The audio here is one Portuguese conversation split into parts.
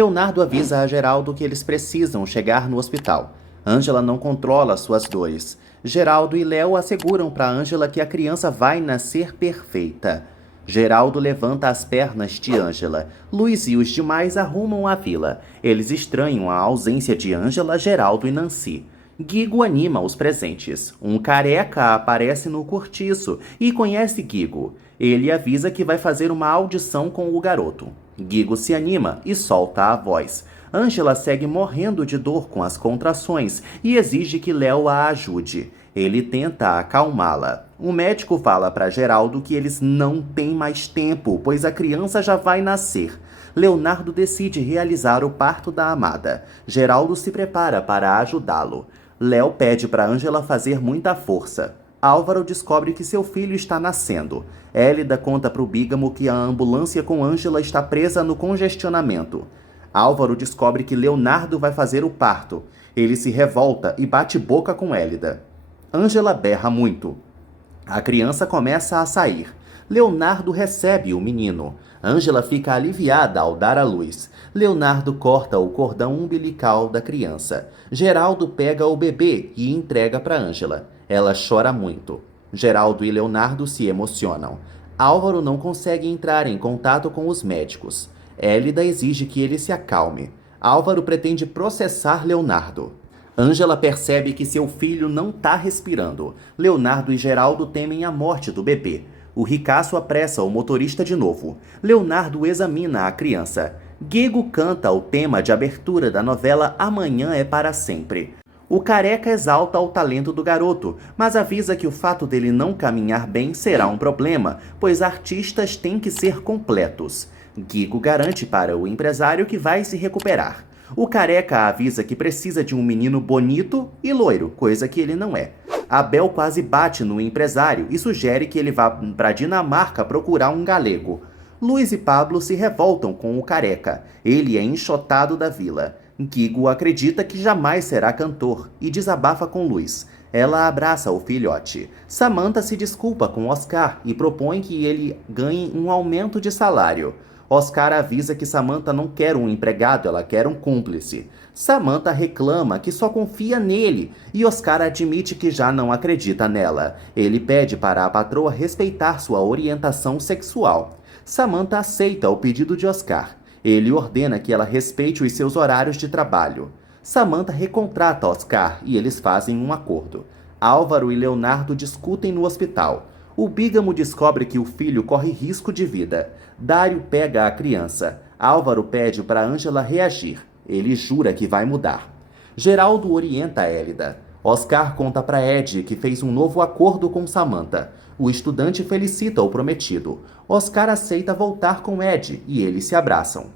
Leonardo avisa a Geraldo que eles precisam chegar no hospital. Ângela não controla suas dores. Geraldo e Léo asseguram para Ângela que a criança vai nascer perfeita. Geraldo levanta as pernas de Ângela. Luiz e os demais arrumam a vila. Eles estranham a ausência de Ângela, Geraldo e Nancy. Guigo anima os presentes. Um careca aparece no cortiço e conhece Guigo. Ele avisa que vai fazer uma audição com o garoto. Guigo se anima e solta a voz. Ângela segue morrendo de dor com as contrações e exige que Léo a ajude. Ele tenta acalmá-la. O médico fala para Geraldo que eles não têm mais tempo, pois a criança já vai nascer. Leonardo decide realizar o parto da amada. Geraldo se prepara para ajudá-lo. Léo pede para Ângela fazer muita força. Álvaro descobre que seu filho está nascendo. Hélida conta para o Bígamo que a ambulância com Ângela está presa no congestionamento. Álvaro descobre que Leonardo vai fazer o parto. Ele se revolta e bate boca com Hélida. Ângela berra muito. A criança começa a sair. Leonardo recebe o menino. Ângela fica aliviada ao dar à luz. Leonardo corta o cordão umbilical da criança. Geraldo pega o bebê e entrega para Ângela. Ela chora muito. Geraldo e Leonardo se emocionam. Álvaro não consegue entrar em contato com os médicos. Hélida exige que ele se acalme. Álvaro pretende processar Leonardo. Ângela percebe que seu filho não está respirando. Leonardo e Geraldo temem a morte do bebê. O ricaço apressa o motorista de novo. Leonardo examina a criança. Guigo canta o tema de abertura da novela Amanhã é para Sempre. O careca exalta o talento do garoto, mas avisa que o fato dele não caminhar bem será um problema, pois artistas têm que ser completos. Guigo garante para o empresário que vai se recuperar. O careca avisa que precisa de um menino bonito e loiro, coisa que ele não é. Abel quase bate no empresário e sugere que ele vá para Dinamarca procurar um galego. Luiz e Pablo se revoltam com o careca. Ele é enxotado da vila. Guigo acredita que jamais será cantor e desabafa com Luiz. Ela abraça o filhote. Samantha se desculpa com Oscar e propõe que ele ganhe um aumento de salário. Oscar avisa que Samantha não quer um empregado, ela quer um cúmplice. Samantha reclama que só confia nele e Oscar admite que já não acredita nela. Ele pede para a patroa respeitar sua orientação sexual. Samantha aceita o pedido de Oscar. Ele ordena que ela respeite os seus horários de trabalho. Samantha recontrata Oscar e eles fazem um acordo. Álvaro e Leonardo discutem no hospital. O Bígamo descobre que o filho corre risco de vida. Dário pega a criança. Álvaro pede para Ângela reagir. Ele jura que vai mudar. Geraldo orienta Hélida. Oscar conta para Ed que fez um novo acordo com Samantha. O estudante felicita o prometido. Oscar aceita voltar com Ed e eles se abraçam.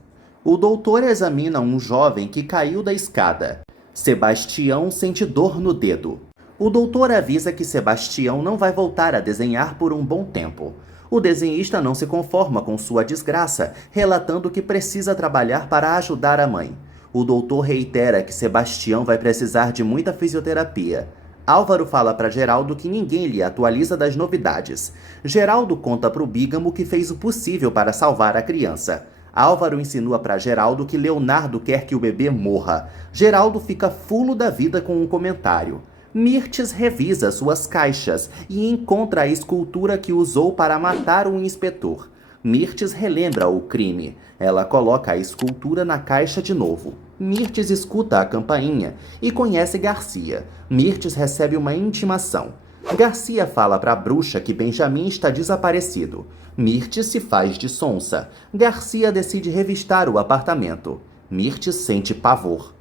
O doutor examina um jovem que caiu da escada. Sebastião sente dor no dedo. O doutor avisa que Sebastião não vai voltar a desenhar por um bom tempo. O desenhista não se conforma com sua desgraça, relatando que precisa trabalhar para ajudar a mãe. O doutor reitera que Sebastião vai precisar de muita fisioterapia. Álvaro fala para Geraldo que ninguém lhe atualiza das novidades. Geraldo conta para o Bígamo que fez o possível para salvar a criança. Álvaro insinua para Geraldo que Leonardo quer que o bebê morra. Geraldo fica fulo da vida com um comentário. Mirtes revisa suas caixas e encontra a escultura que usou para matar o inspetor. Mirtes relembra o crime. Ela coloca a escultura na caixa de novo. Mirtes escuta a campainha e conhece Garcia. Mirtes recebe uma intimação. Garcia fala para a bruxa que Benjamin está desaparecido. Mirtes se faz de sonsa. Garcia decide revistar o apartamento. Mirtes sente pavor.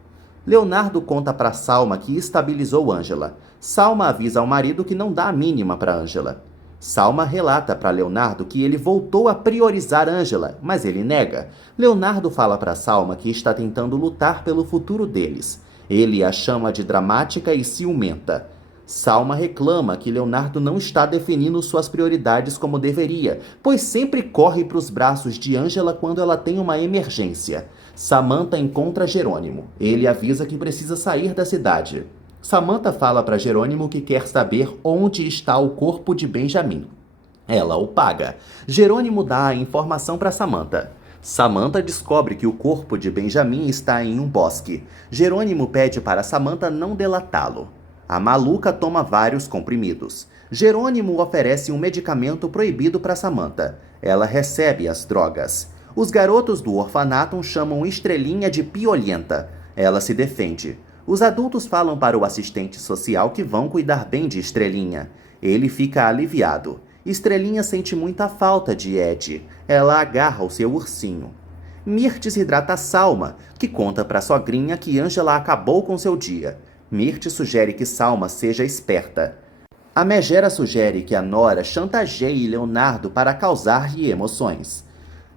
Leonardo conta para Salma que estabilizou Ângela. Salma avisa ao marido que não dá a mínima para Ângela. Salma relata para Leonardo que ele voltou a priorizar Ângela, mas ele nega. Leonardo fala para Salma que está tentando lutar pelo futuro deles. Ele a chama de dramática e ciumenta. Salma reclama que Leonardo não está definindo suas prioridades como deveria, pois sempre corre para os braços de Ângela quando ela tem uma emergência. Samantha encontra Jerônimo. Ele avisa que precisa sair da cidade. Samantha fala para Jerônimo que quer saber onde está o corpo de Benjamin. Ela o paga. Jerônimo dá a informação para Samantha. Samantha descobre que o corpo de Benjamin está em um bosque. Jerônimo pede para Samantha não delatá-lo. A maluca toma vários comprimidos. Jerônimo oferece um medicamento proibido para Samantha. Ela recebe as drogas. Os garotos do orfanato chamam Estrelinha de piolenta. Ela se defende. Os adultos falam para o assistente social que vão cuidar bem de Estrelinha. Ele fica aliviado. Estrelinha sente muita falta de Ed. Ela agarra o seu ursinho. Mirtes hidrata Salma, que conta para a sogrinha que Ângela acabou com seu dia. Mirtes sugere que Salma seja esperta. A Megera sugere que a Nora chantageie Leonardo para causar-lhe emoções.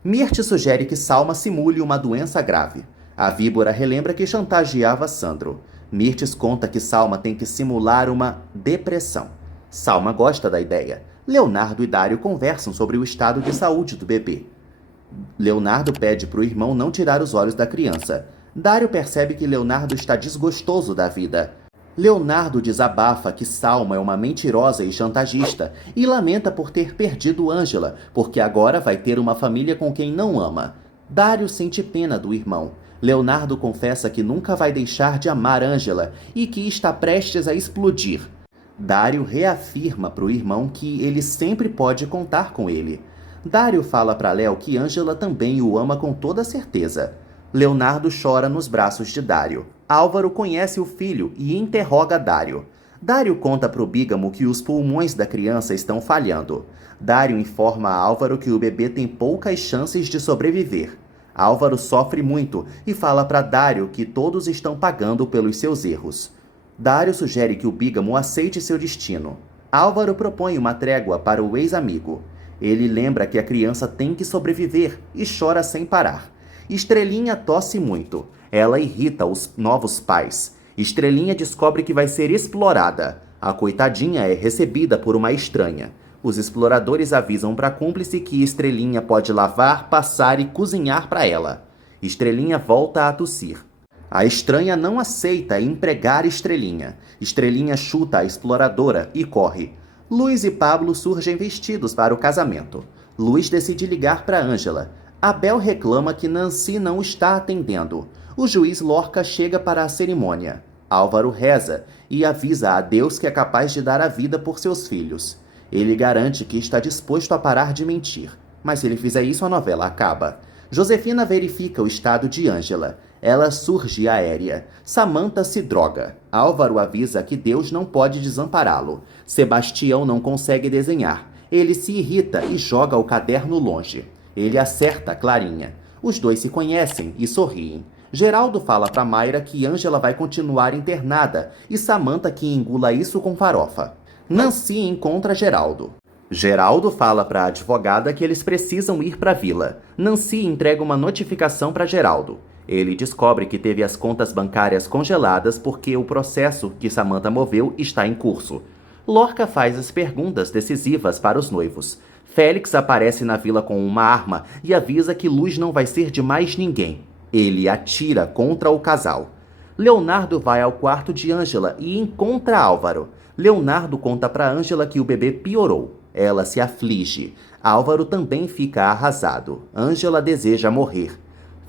Mirtes sugere que Salma simule uma doença grave. A víbora relembra que chantageava Sandro. Mirtes conta que Salma tem que simular uma depressão. Salma gosta da ideia. Leonardo e Dário conversam sobre o estado de saúde do bebê. Leonardo pede para o irmão não tirar os olhos da criança. Dário percebe que Leonardo está desgostoso da vida. Leonardo desabafa que Salma é uma mentirosa e chantagista e lamenta por ter perdido Ângela, porque agora vai ter uma família com quem não ama. Dário sente pena do irmão. Leonardo confessa que nunca vai deixar de amar Ângela e que está prestes a explodir. Dário reafirma para o irmão que ele sempre pode contar com ele. Dário fala para Léo que Ângela também o ama com toda certeza. Leonardo chora nos braços de Dário. Álvaro conhece o filho e interroga Dário. Dário conta para o Bígamo que os pulmões da criança estão falhando. Dário informa a Álvaro que o bebê tem poucas chances de sobreviver. Álvaro sofre muito e fala para Dário que todos estão pagando pelos seus erros. Dário sugere que o Bígamo aceite seu destino. Álvaro propõe uma trégua para o ex-amigo. Ele lembra que a criança tem que sobreviver e chora sem parar. Estrelinha tosse muito. Ela irrita os novos pais. Estrelinha descobre que vai ser explorada. A coitadinha é recebida por uma estranha. Os exploradores avisam para a cúmplice que Estrelinha pode lavar, passar e cozinhar para ela. Estrelinha volta a tossir. A estranha não aceita empregar Estrelinha. Estrelinha chuta a exploradora e corre. Luiz e Pablo surgem vestidos para o casamento. Luiz decide ligar para Ângela. Abel reclama que Nancy não está atendendo. O juiz Lorca chega para a cerimônia. Álvaro reza e avisa a Deus que é capaz de dar a vida por seus filhos. Ele garante que está disposto a parar de mentir. Mas se ele fizer isso, a novela acaba. Josefina verifica o estado de Ângela. Ela surge aérea. Samantha se droga. Álvaro avisa que Deus não pode desampará-lo. Sebastião não consegue desenhar. Ele se irrita e joga o caderno longe. Ele acerta Clarinha. Os dois se conhecem e sorriem. Geraldo fala para Mayra que Ângela vai continuar internada e Samantha que engula isso com farofa. Nancy encontra Geraldo. Geraldo fala para a advogada que eles precisam ir para a vila. Nancy entrega uma notificação para Geraldo. Ele descobre que teve as contas bancárias congeladas porque o processo que Samantha moveu está em curso. Lorca faz as perguntas decisivas para os noivos. Félix aparece na vila com uma arma e avisa que Luz não vai ser de mais ninguém. Ele atira contra o casal. Leonardo vai ao quarto de Ângela e encontra Álvaro. Leonardo conta para Ângela que o bebê piorou. Ela se aflige. Álvaro também fica arrasado. Ângela deseja morrer.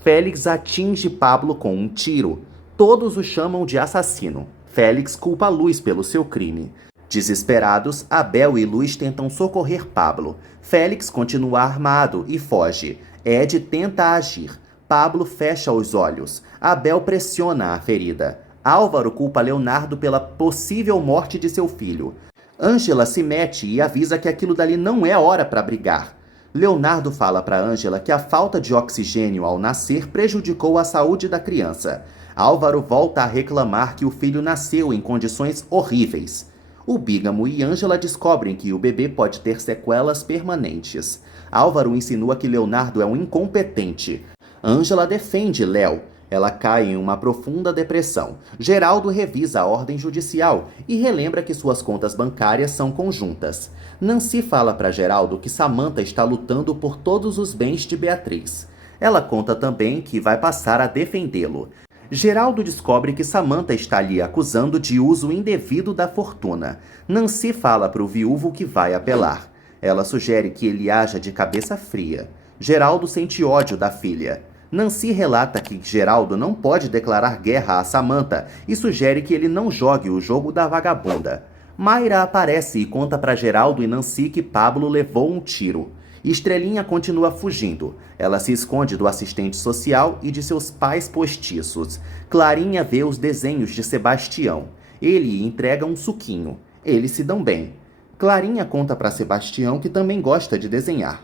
Félix atinge Pablo com um tiro. Todos o chamam de assassino. Félix culpa Luz pelo seu crime. Desesperados, Abel e Luz tentam socorrer Pablo. Félix continua armado e foge. Ed tenta agir. Pablo fecha os olhos. Abel pressiona a ferida. Álvaro culpa Leonardo pela possível morte de seu filho. Ângela se mete e avisa que aquilo dali não é hora para brigar. Leonardo fala para Ângela que a falta de oxigênio ao nascer prejudicou a saúde da criança. Álvaro volta a reclamar que o filho nasceu em condições horríveis. O Bígamo e Ângela descobrem que o bebê pode ter sequelas permanentes. Álvaro insinua que Leonardo é um incompetente. Ângela defende Léo. Ela cai em uma profunda depressão. Geraldo revisa a ordem judicial e relembra que suas contas bancárias são conjuntas. Nancy fala para Geraldo que Samantha está lutando por todos os bens de Beatriz. Ela conta também que vai passar a defendê-lo. Geraldo descobre que Samantha está lhe acusando de uso indevido da fortuna. Nancy fala para o viúvo que vai apelar. Ela sugere que ele haja de cabeça fria. Geraldo sente ódio da filha. Nancy relata que Geraldo não pode declarar guerra a Samantha e sugere que ele não jogue o jogo da vagabunda. Mayra aparece e conta para Geraldo e Nancy que Pablo levou um tiro. Estrelinha continua fugindo. Ela se esconde do assistente social e de seus pais postiços. Clarinha vê os desenhos de Sebastião. Ele entrega um suquinho. Eles se dão bem. Clarinha conta para Sebastião que também gosta de desenhar.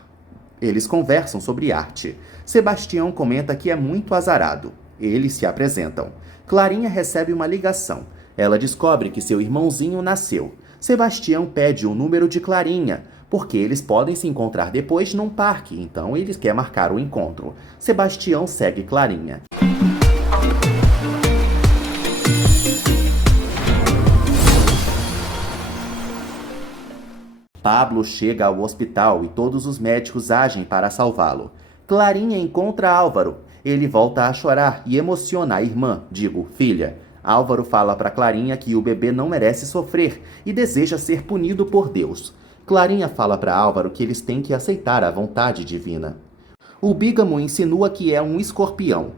Eles conversam sobre arte. Sebastião comenta que é muito azarado. Eles se apresentam. Clarinha recebe uma ligação. Ela descobre que seu irmãozinho nasceu. Sebastião pede o número de Clarinha, porque eles podem se encontrar depois num parque, então eles querem marcar o encontro. Sebastião segue Clarinha. Pablo chega ao hospital e todos os médicos agem para salvá-lo. Clarinha encontra Álvaro. Ele volta a chorar e emociona a irmã, filha. Álvaro fala para Clarinha que o bebê não merece sofrer e deseja ser punido por Deus. Clarinha fala para Álvaro que eles têm que aceitar a vontade divina. O bígamo insinua que é um escorpião.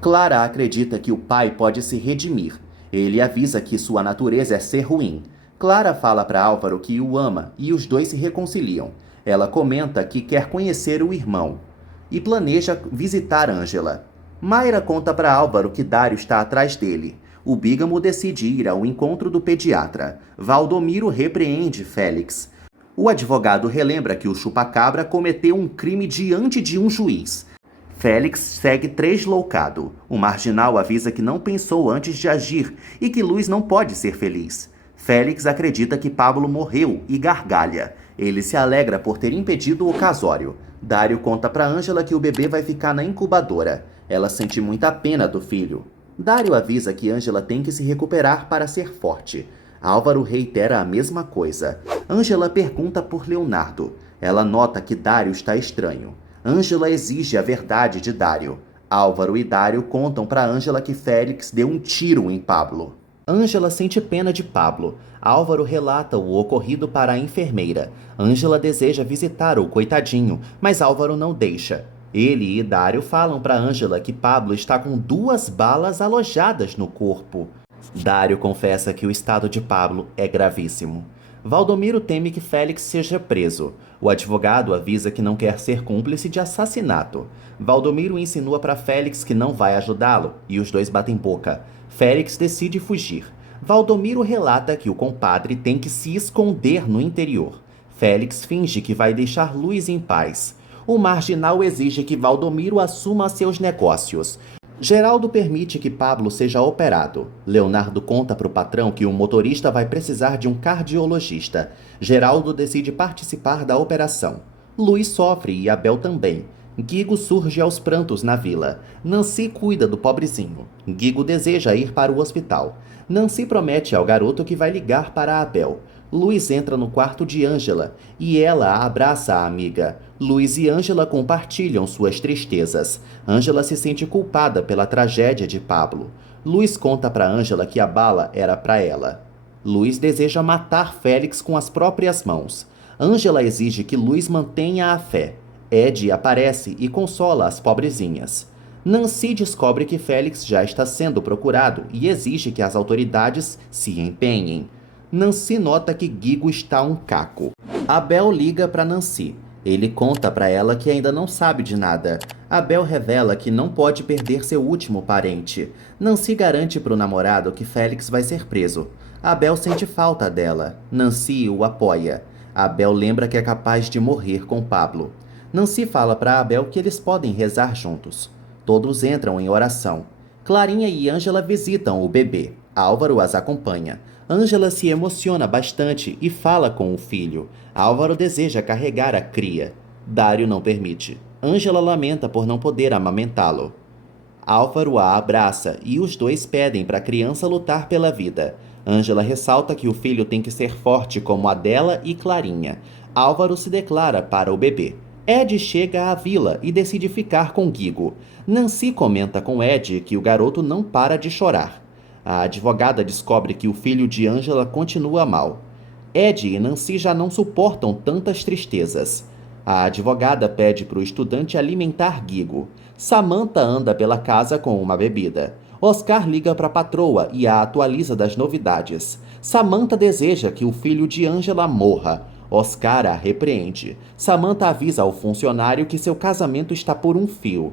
Clara acredita que o pai pode se redimir. Ele avisa que sua natureza é ser ruim. Clara fala para Álvaro que o ama e os dois se reconciliam. Ela comenta que quer conhecer o irmão e planeja visitar Ângela. Mayra conta para Álvaro que Dário está atrás dele. O bígamo decide ir ao encontro do pediatra. Valdomiro repreende Félix. O advogado relembra que o chupacabra cometeu um crime diante de um juiz. Félix segue tresloucado. O marginal avisa que não pensou antes de agir e que Luiz não pode ser feliz. Félix acredita que Pablo morreu e gargalha. Ele se alegra por ter impedido o casório. Dário conta para Ângela que o bebê vai ficar na incubadora. Ela sente muita pena do filho. Dário avisa que Ângela tem que se recuperar para ser forte. Álvaro reitera a mesma coisa. Ângela pergunta por Leonardo. Ela nota que Dário está estranho. Ângela exige a verdade de Dário. Álvaro e Dário contam para Ângela que Félix deu um tiro em Pablo. Ângela sente pena de Pablo. Álvaro relata o ocorrido para a enfermeira. Ângela deseja visitar o coitadinho, mas Álvaro não deixa. Ele e Dário falam para Ângela que Pablo está com 2 balas alojadas no corpo. Dário confessa que o estado de Pablo é gravíssimo. Valdomiro teme que Félix seja preso. O advogado avisa que não quer ser cúmplice de assassinato. Valdomiro insinua para Félix que não vai ajudá-lo e os dois batem boca. Félix decide fugir. Valdomiro relata que o compadre tem que se esconder no interior. Félix finge que vai deixar Luiz em paz. O marginal exige que Valdomiro assuma seus negócios. Geraldo permite que Pablo seja operado. Leonardo conta para o patrão que o motorista vai precisar de um cardiologista. Geraldo decide participar da operação. Luiz sofre e Abel também. Guigo surge aos prantos na vila. Nancy cuida do pobrezinho. Guigo deseja ir para o hospital. Nancy promete ao garoto que vai ligar para Abel. Luiz entra no quarto de Ângela e ela abraça a amiga. Luiz e Ângela compartilham suas tristezas. Ângela se sente culpada pela tragédia de Pablo. Luiz conta para Ângela que a bala era para ela. Luiz deseja matar Félix com as próprias mãos. Ângela exige que Luiz mantenha a fé. Ed aparece e consola as pobrezinhas. Nancy descobre que Félix já está sendo procurado e exige que as autoridades se empenhem. Nancy nota que Guigo está um caco. Abel liga para Nancy. Ele conta para ela que ainda não sabe de nada. Abel revela que não pode perder seu último parente. Nancy garante para o namorado que Félix vai ser preso. Abel sente falta dela. Nancy o apoia. Abel lembra que é capaz de morrer com Pablo. Nancy fala para Abel que eles podem rezar juntos. Todos entram em oração. Clarinha e Ângela visitam o bebê. Álvaro as acompanha. Ângela se emociona bastante e fala com o filho. Álvaro deseja carregar a cria. Dário não permite. Ângela lamenta por não poder amamentá-lo. Álvaro a abraça e os dois pedem para a criança lutar pela vida. Ângela ressalta que o filho tem que ser forte como a dela e Clarinha. Álvaro se declara para o bebê. Ed chega à vila e decide ficar com Guigo. Nancy comenta com Ed que o garoto não para de chorar. A advogada descobre que o filho de Ângela continua mal. Ed e Nancy já não suportam tantas tristezas. A advogada pede para o estudante alimentar Guigo. Samantha anda pela casa com uma bebida. Oscar liga para a patroa e a atualiza das novidades. Samantha deseja que o filho de Angela morra. Oscar a repreende. Samantha avisa ao funcionário que seu casamento está por um fio.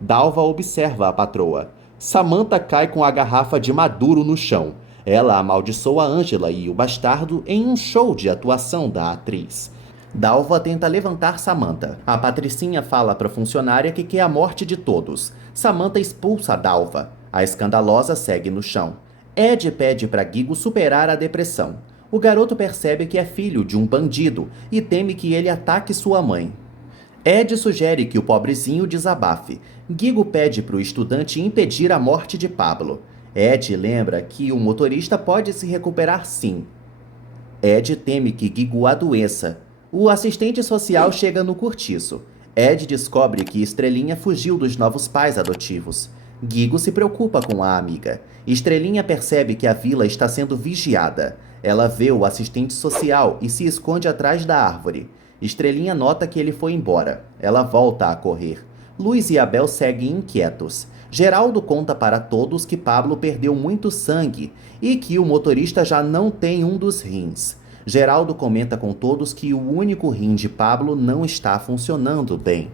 Dalva observa a patroa. Samantha cai com a garrafa de maduro no chão. Ela amaldiçoa Angela e o bastardo em um show de atuação da atriz. Dalva tenta levantar Samantha. A patricinha fala para a funcionária que quer a morte de todos. Samantha expulsa a Dalva. A escandalosa segue no chão. Ed pede para Guigo superar a depressão. O garoto percebe que é filho de um bandido e teme que ele ataque sua mãe. Ed sugere que o pobrezinho desabafe. Guigo pede para o estudante impedir a morte de Pablo. Ed lembra que o motorista pode se recuperar sim. Ed teme que Guigo adoeça. O assistente social chega no cortiço. Ed descobre que Estrelinha fugiu dos novos pais adotivos. Guigo se preocupa com a amiga. Estrelinha percebe que a vila está sendo vigiada. Ela vê o assistente social e se esconde atrás da árvore. Estrelinha nota que ele foi embora. Ela volta a correr. Luiz e Abel seguem inquietos. Geraldo conta para todos que Pablo perdeu muito sangue e que o motorista já não tem um dos rins. Geraldo comenta com todos que o único rim de Pablo não está funcionando bem.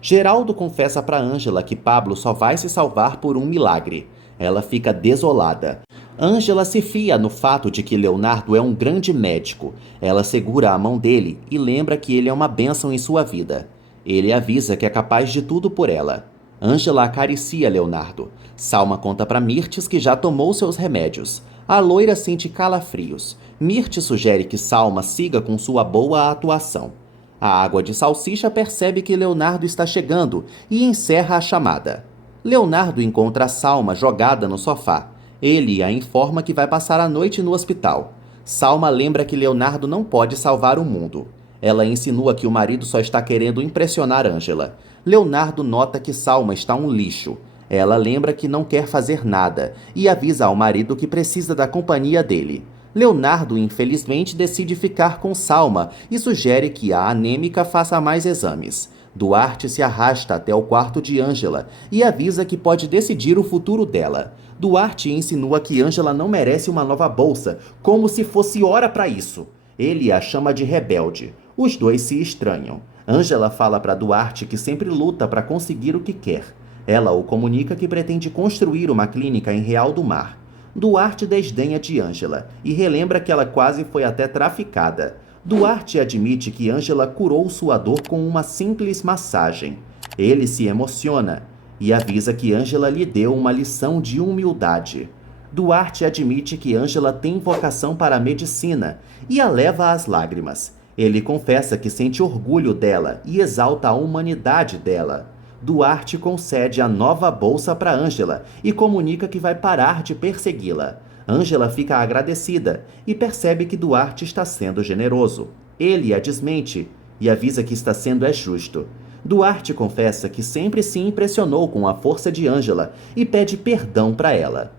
Geraldo confessa para Angela que Pablo só vai se salvar por um milagre. Ela fica desolada. Angela se fia no fato de que Leonardo é um grande médico. Ela segura a mão dele e lembra que ele é uma bênção em sua vida. Ele avisa que é capaz de tudo por ela. Angela acaricia Leonardo. Salma conta para Mirtes que já tomou seus remédios. A loira sente calafrios. Mirtes sugere que Salma siga com sua boa atuação. A água de salsicha percebe que Leonardo está chegando e encerra a chamada. Leonardo encontra Salma jogada no sofá. Ele a informa que vai passar a noite no hospital. Salma lembra que Leonardo não pode salvar o mundo. Ela insinua que o marido só está querendo impressionar Angela. Leonardo nota que Salma está um lixo. Ela lembra que não quer fazer nada e avisa ao marido que precisa da companhia dele. Leonardo, infelizmente, decide ficar com Salma e sugere que a anêmica faça mais exames. Duarte se arrasta até o quarto de Angela e avisa que pode decidir o futuro dela. Duarte insinua que Angela não merece uma nova bolsa, como se fosse hora para isso. Ele a chama de rebelde. Os dois se estranham. Angela fala para Duarte que sempre luta para conseguir o que quer. Ela o comunica que pretende construir uma clínica em Real do Mar. Duarte desdenha de Angela e relembra que ela quase foi até traficada. Duarte admite que Angela curou sua dor com uma simples massagem. Ele se emociona e avisa que Angela lhe deu uma lição de humildade. Duarte admite que Angela tem vocação para a medicina e a leva às lágrimas. Ele confessa que sente orgulho dela e exalta a humanidade dela. Duarte concede a nova bolsa para Angela e comunica que vai parar de persegui-la. Angela fica agradecida e percebe que Duarte está sendo generoso. Ele a desmente e avisa que está sendo justo. Duarte confessa que sempre se impressionou com a força de Angela e pede perdão para ela.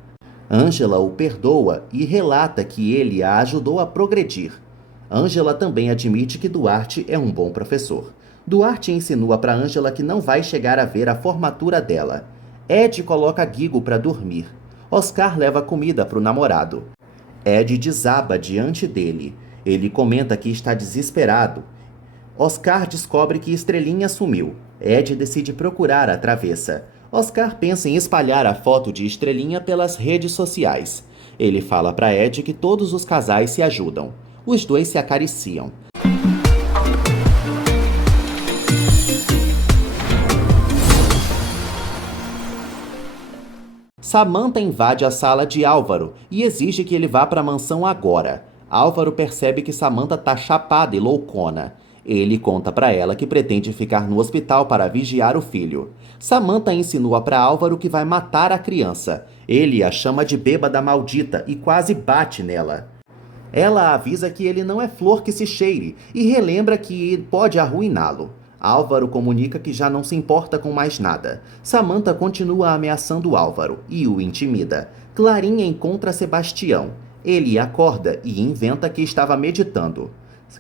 Angela o perdoa e relata que ele a ajudou a progredir. Angela também admite que Duarte é um bom professor. Duarte insinua para Angela que não vai chegar a ver a formatura dela. Ed coloca Guigo para dormir. Oscar leva comida para o namorado. Ed desaba diante dele. Ele comenta que está desesperado. Oscar descobre que Estrelinha sumiu. Ed decide procurar a travessa. Oscar pensa em espalhar a foto de Estrelinha pelas redes sociais. Ele fala para Ed que todos os casais se ajudam. Os dois se acariciam. Samantha invade a sala de Álvaro e exige que ele vá para a mansão agora. Álvaro percebe que Samantha tá chapada e loucona. Ele conta para ela que pretende ficar no hospital para vigiar o filho. Samantha insinua para Álvaro que vai matar a criança. Ele a chama de bêbada maldita e quase bate nela. Ela avisa que ele não é flor que se cheire e relembra que pode arruiná-lo. Álvaro comunica que já não se importa com mais nada. Samantha continua ameaçando Álvaro e o intimida. Clarinha encontra Sebastião. Ele acorda e inventa que estava meditando.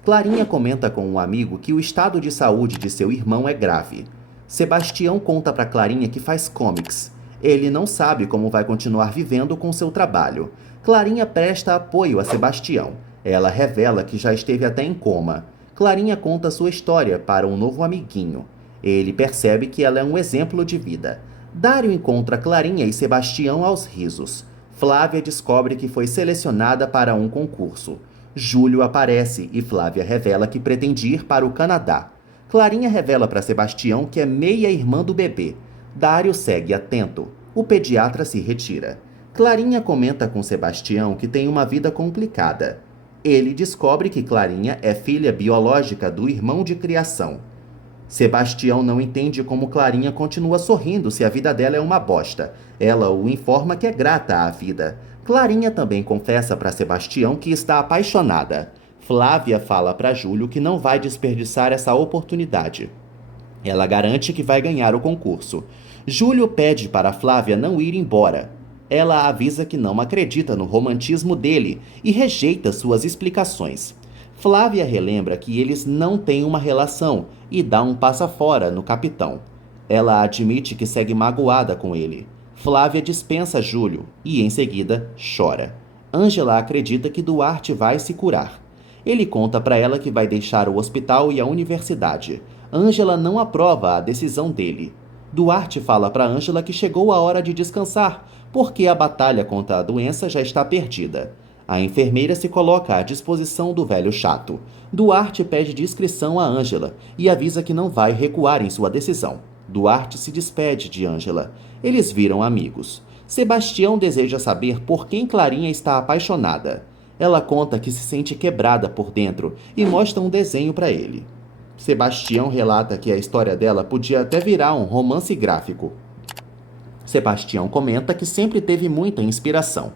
Clarinha comenta com um amigo que o estado de saúde de seu irmão é grave. Sebastião conta para Clarinha que faz comics. Ele não sabe como vai continuar vivendo com seu trabalho. Clarinha presta apoio a Sebastião. Ela revela que já esteve até em coma. Clarinha conta sua história para um novo amiguinho. Ele percebe que ela é um exemplo de vida. Dário encontra Clarinha e Sebastião aos risos. Flávia descobre que foi selecionada para um concurso. Júlio aparece e Flávia revela que pretende ir para o Canadá. Clarinha revela para Sebastião que é meia-irmã do bebê. Dário segue atento. O pediatra se retira. Clarinha comenta com Sebastião que tem uma vida complicada. Ele descobre que Clarinha é filha biológica do irmão de criação. Sebastião não entende como Clarinha continua sorrindo se a vida dela é uma bosta. Ela o informa que é grata à vida. Clarinha também confessa para Sebastião que está apaixonada. Flávia fala para Júlio que não vai desperdiçar essa oportunidade. Ela garante que vai ganhar o concurso. Júlio pede para Flávia não ir embora. Ela avisa que não acredita no romantismo dele e rejeita suas explicações. Flávia relembra que eles não têm uma relação e dá um passa-fora no capitão. Ela admite que segue magoada com ele. Flávia dispensa Júlio e, em seguida, chora. Ângela acredita que Duarte vai se curar. Ele conta para ela que vai deixar o hospital e a universidade. Ângela não aprova a decisão dele. Duarte fala para Ângela que chegou a hora de descansar, porque a batalha contra a doença já está perdida. A enfermeira se coloca à disposição do velho chato. Duarte pede discrição a Ângela e avisa que não vai recuar em sua decisão. Duarte se despede de Ângela. Eles viram amigos. Sebastião deseja saber por quem Clarinha está apaixonada. Ela conta que se sente quebrada por dentro e mostra um desenho para ele. Sebastião relata que a história dela podia até virar um romance gráfico. Sebastião comenta que sempre teve muita inspiração.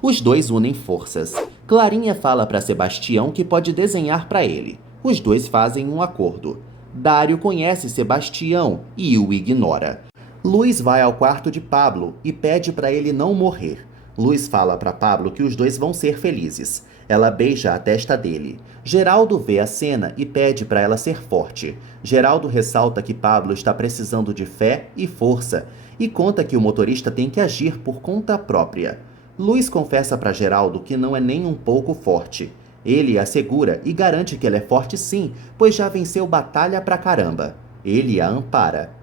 Os dois unem forças. Clarinha fala para Sebastião que pode desenhar para ele. Os dois fazem um acordo. Dário conhece Sebastião e o ignora. Luz vai ao quarto de Pablo e pede para ele não morrer. Luz fala para Pablo que os dois vão ser felizes. Ela beija a testa dele. Geraldo vê a cena e pede para ela ser forte. Geraldo ressalta que Pablo está precisando de fé e força e conta que o motorista tem que agir por conta própria. Luz confessa para Geraldo que não é nem um pouco forte. Ele assegura e garante que ela é forte sim, pois já venceu batalha pra caramba. Ele a ampara.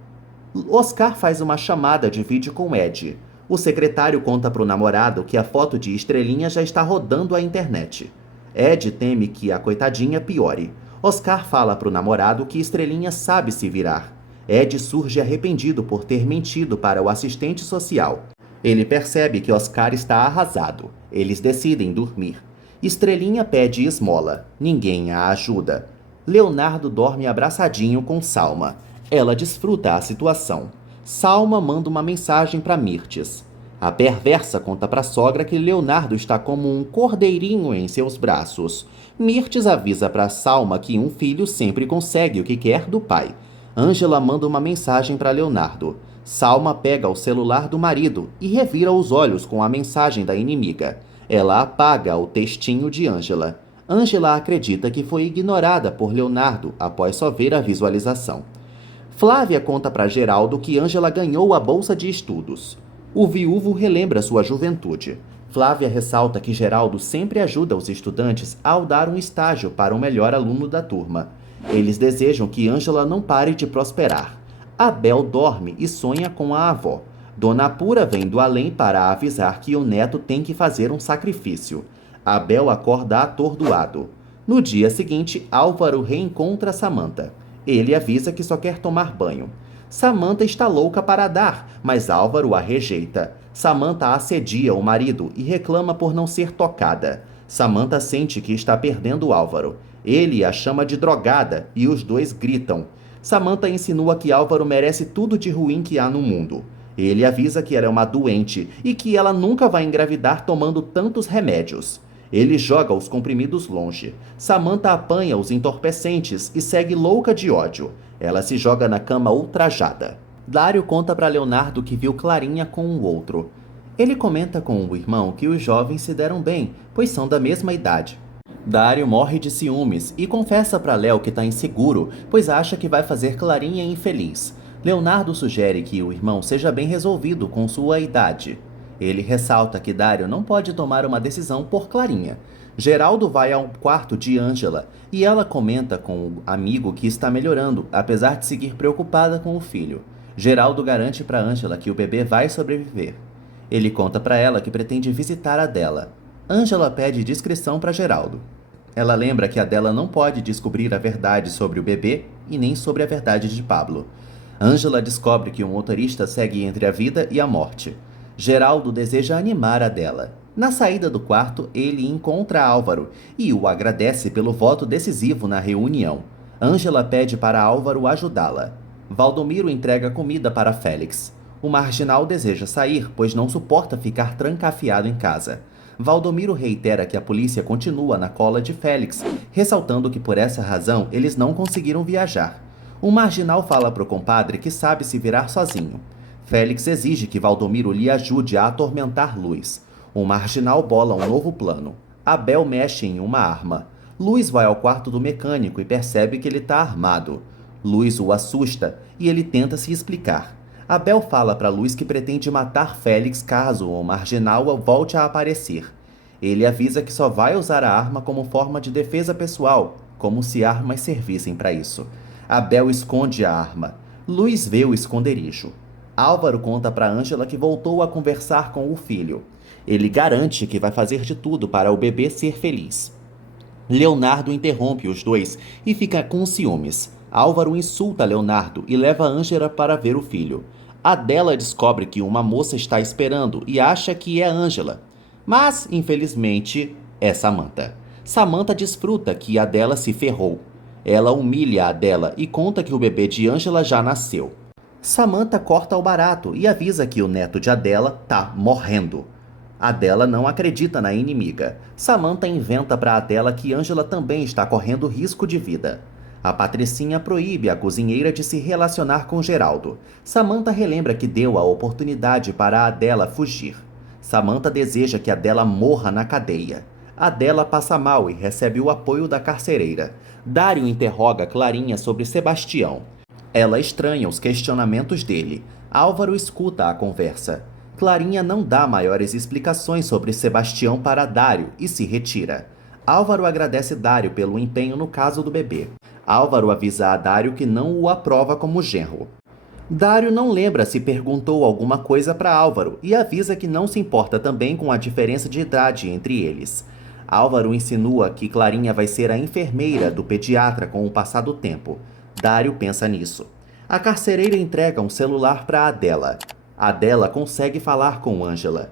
Oscar faz uma chamada de vídeo com Ed. O secretário conta pro namorado que a foto de Estrelinha já está rodando a internet. Ed teme que a coitadinha piore. Oscar fala pro namorado que Estrelinha sabe se virar. Ed surge arrependido por ter mentido para o assistente social. Ele percebe que Oscar está arrasado. Eles decidem dormir. Estrelinha pede esmola. Ninguém a ajuda. Leonardo dorme abraçadinho com Salma. Ela desfruta a situação. Salma manda uma mensagem para Mirtes. A perversa conta para a sogra que Leonardo está como um cordeirinho em seus braços. Mirtes avisa para Salma que um filho sempre consegue o que quer do pai. Ângela manda uma mensagem para Leonardo. Salma pega o celular do marido e revira os olhos com a mensagem da inimiga. Ela apaga o textinho de Ângela. Ângela acredita que foi ignorada por Leonardo após só ver a visualização. Flávia conta para Geraldo que Ângela ganhou a bolsa de estudos. O viúvo relembra sua juventude. Flávia ressalta que Geraldo sempre ajuda os estudantes ao dar um estágio para o melhor aluno da turma. Eles desejam que Ângela não pare de prosperar. Abel dorme e sonha com a avó. Dona Pura vem do além para avisar que o neto tem que fazer um sacrifício. Abel acorda atordoado. No dia seguinte, Álvaro reencontra Samantha. Ele avisa que só quer tomar banho. Samantha está louca para dar, mas Álvaro a rejeita. Samantha assedia o marido e reclama por não ser tocada. Samantha sente que está perdendo Álvaro. Ele a chama de drogada e os dois gritam. Samantha insinua que Álvaro merece tudo de ruim que há no mundo. Ele avisa que ela é uma doente e que ela nunca vai engravidar tomando tantos remédios. Ele joga os comprimidos longe. Samantha apanha os entorpecentes e segue louca de ódio. Ela se joga na cama ultrajada. Dário conta para Leonardo que viu Clarinha com o outro. Ele comenta com o irmão que os jovens se deram bem, pois são da mesma idade. Dário morre de ciúmes e confessa para Léo que está inseguro, pois acha que vai fazer Clarinha infeliz. Leonardo sugere que o irmão seja bem resolvido com sua idade. Ele ressalta que Dário não pode tomar uma decisão por Clarinha. Geraldo vai ao quarto de Ângela e ela comenta com o amigo que está melhorando, apesar de seguir preocupada com o filho. Geraldo garante para Ângela que o bebê vai sobreviver. Ele conta para ela que pretende visitar a Adela. Ângela pede discrição para Geraldo. Ela lembra que Adela não pode descobrir a verdade sobre o bebê e nem sobre a verdade de Pablo. Ângela descobre que o motorista segue entre a vida e a morte. Geraldo deseja animar Adela. Na saída do quarto, ele encontra Álvaro e o agradece pelo voto decisivo na reunião. Ângela pede para Álvaro ajudá-la. Valdomiro entrega comida para Félix. O marginal deseja sair, pois não suporta ficar trancafiado em casa. Valdomiro reitera que a polícia continua na cola de Félix, ressaltando que por essa razão eles não conseguiram viajar. O marginal fala para o compadre que sabe se virar sozinho. Félix exige que Valdomiro lhe ajude a atormentar Luiz. O marginal bola um novo plano. Abel mexe em uma arma. Luiz vai ao quarto do mecânico e percebe que ele está armado. Luiz o assusta e ele tenta se explicar. Abel fala para Luiz que pretende matar Félix caso o marginal volte a aparecer. Ele avisa que só vai usar a arma como forma de defesa pessoal, como se armas servissem para isso. Abel esconde a arma. Luiz vê o esconderijo. Álvaro conta para Ângela que voltou a conversar com o filho. Ele garante que vai fazer de tudo para o bebê ser feliz. Leonardo interrompe os dois e fica com ciúmes. Álvaro insulta Leonardo e leva Ângela para ver o filho. Adela descobre que uma moça está esperando e acha que é Ângela. Mas, infelizmente, é Samantha. Samantha desfruta que Adela se ferrou. Ela humilha Adela e conta que o bebê de Ângela já nasceu. Samantha corta o barato e avisa que o neto de Adela tá morrendo. Adela não acredita na inimiga. Samantha inventa para Adela que Ângela também está correndo risco de vida. A patricinha proíbe a cozinheira de se relacionar com Geraldo. Samantha relembra que deu a oportunidade para Adela fugir. Samantha deseja que Adela morra na cadeia. Adela passa mal e recebe o apoio da carcereira. Dário interroga Clarinha sobre Sebastião. Ela estranha os questionamentos dele. Álvaro escuta a conversa. Clarinha não dá maiores explicações sobre Sebastião para Dário e se retira. Álvaro agradece Dário pelo empenho no caso do bebê. Álvaro avisa a Dário que não o aprova como genro. Dário não lembra se perguntou alguma coisa para Álvaro e avisa que não se importa também com a diferença de idade entre eles. Álvaro insinua que Clarinha vai ser a enfermeira do pediatra com o passar do tempo. Dário pensa nisso. A carcereira entrega um celular para Adela. Adela consegue falar com Ângela.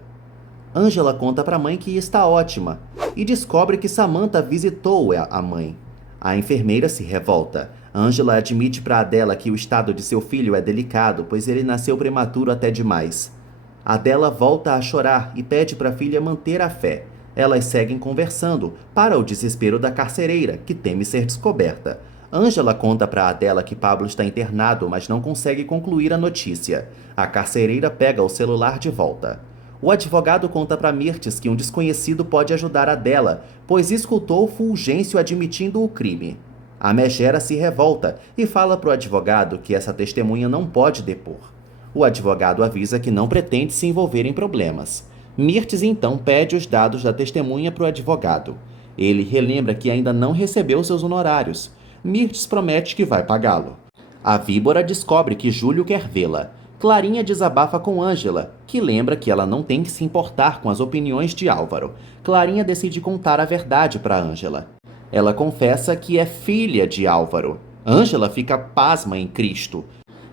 Ângela conta para a mãe que está ótima e descobre que Samantha visitou a mãe. A enfermeira se revolta. Ângela admite para Adela que o estado de seu filho é delicado, pois ele nasceu prematuro até demais. Adela volta a chorar e pede para a filha manter a fé. Elas seguem conversando, para o desespero da carcereira, que teme ser descoberta. Ângela conta para Adela que Pablo está internado, mas não consegue concluir a notícia. A carcereira pega o celular de volta. O advogado conta para Mirtes que um desconhecido pode ajudar Adela, pois escutou Fulgêncio admitindo o crime. A megera se revolta e fala para o advogado que essa testemunha não pode depor. O advogado avisa que não pretende se envolver em problemas. Mirtes então pede os dados da testemunha para o advogado. Ele relembra que ainda não recebeu seus honorários. Mirtes promete que vai pagá-lo. A víbora descobre que Júlio quer vê-la. Clarinha desabafa com Ângela, que lembra que ela não tem que se importar com as opiniões de Álvaro. Clarinha decide contar a verdade para Ângela. Ela confessa que é filha de Álvaro. Ângela fica pasma em Cristo.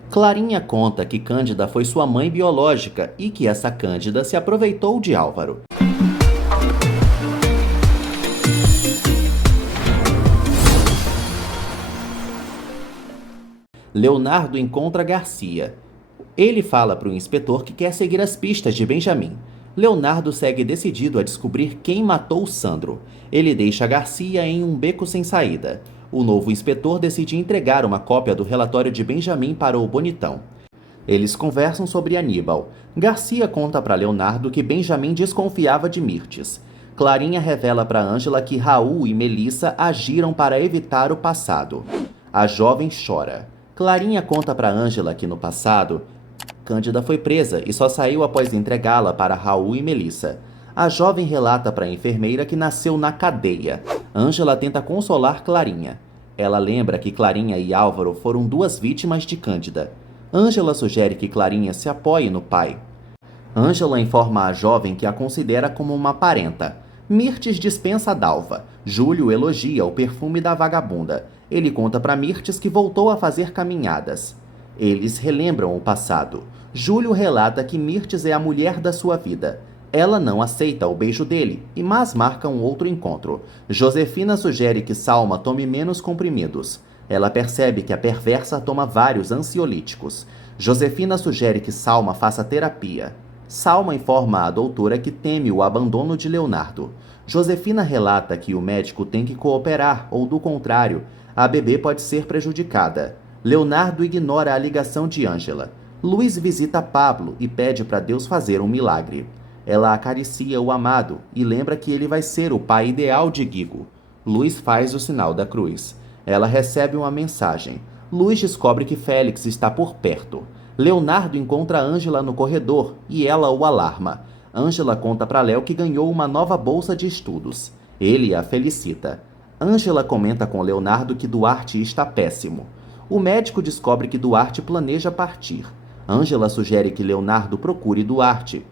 Clarinha conta que Cândida foi sua mãe biológica e que essa Cândida se aproveitou de Álvaro. Leonardo encontra Garcia. Ele fala para o inspetor que quer seguir as pistas de Benjamin. Leonardo segue decidido a descobrir quem matou Sandro. Ele deixa Garcia em um beco sem saída. O novo inspetor decide entregar uma cópia do relatório de Benjamin para o bonitão. Eles conversam sobre Aníbal. Garcia conta para Leonardo que Benjamin desconfiava de Mirtes. Clarinha revela para Ângela que Raul e Melissa agiram para evitar o passado. A jovem chora. Clarinha conta para Ângela que no passado, Cândida foi presa e só saiu após entregá-la para Raul e Melissa. A jovem relata para a enfermeira que nasceu na cadeia. Ângela tenta consolar Clarinha. Ela lembra que Clarinha e Álvaro foram duas vítimas de Cândida. Ângela sugere que Clarinha se apoie no pai. Ângela informa a jovem que a considera como uma parenta. Mirtes dispensa a Dalva. Júlio elogia o perfume da vagabunda. Ele conta para Mirtes que voltou a fazer caminhadas. Eles relembram o passado. Júlio relata que Mirtes é a mulher da sua vida. Ela não aceita o beijo dele, mas marca um outro encontro. Josefina sugere que Salma tome menos comprimidos. Ela percebe que a perversa toma vários ansiolíticos. Josefina sugere que Salma faça terapia. Salma informa a doutora que teme o abandono de Leonardo. Josefina relata que o médico tem que cooperar, ou do contrário, a bebê pode ser prejudicada. Leonardo ignora a ligação de Ângela. Luiz visita Pablo e pede para Deus fazer um milagre. Ela acaricia o amado e lembra que ele vai ser o pai ideal de Guigo. Luiz faz o sinal da cruz. Ela recebe uma mensagem. Luiz descobre que Félix está por perto. Leonardo encontra Ângela no corredor e ela o alarma. Ângela conta para Léo que ganhou uma nova bolsa de estudos. Ele a felicita. Ângela comenta com Leonardo que Duarte está péssimo. O médico descobre que Duarte planeja partir. Ângela sugere que Leonardo procure Duarte.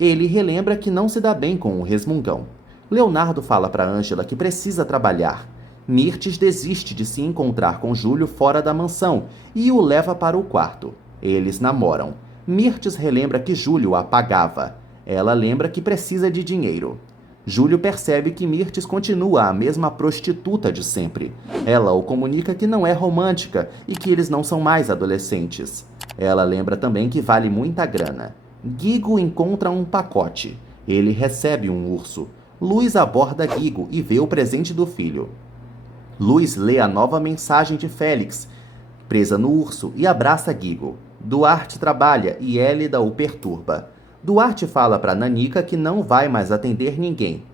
Ele relembra que não se dá bem com o resmungão. Leonardo fala para Ângela que precisa trabalhar. Mirtes desiste de se encontrar com Júlio fora da mansão e o leva para o quarto. Eles namoram. Mirtes relembra que Júlio a pagava. Ela lembra que precisa de dinheiro. Júlio percebe que Mirtes continua a mesma prostituta de sempre. Ela o comunica que não é romântica e que eles não são mais adolescentes. Ela lembra também que vale muita grana. Guigo encontra um pacote. Ele recebe um urso. Luiz aborda Guigo e vê o presente do filho. Luiz lê a nova mensagem de Félix, presa no urso, e abraça Guigo. Duarte trabalha e Hélida o perturba. Duarte fala para Nanica que não vai mais atender ninguém.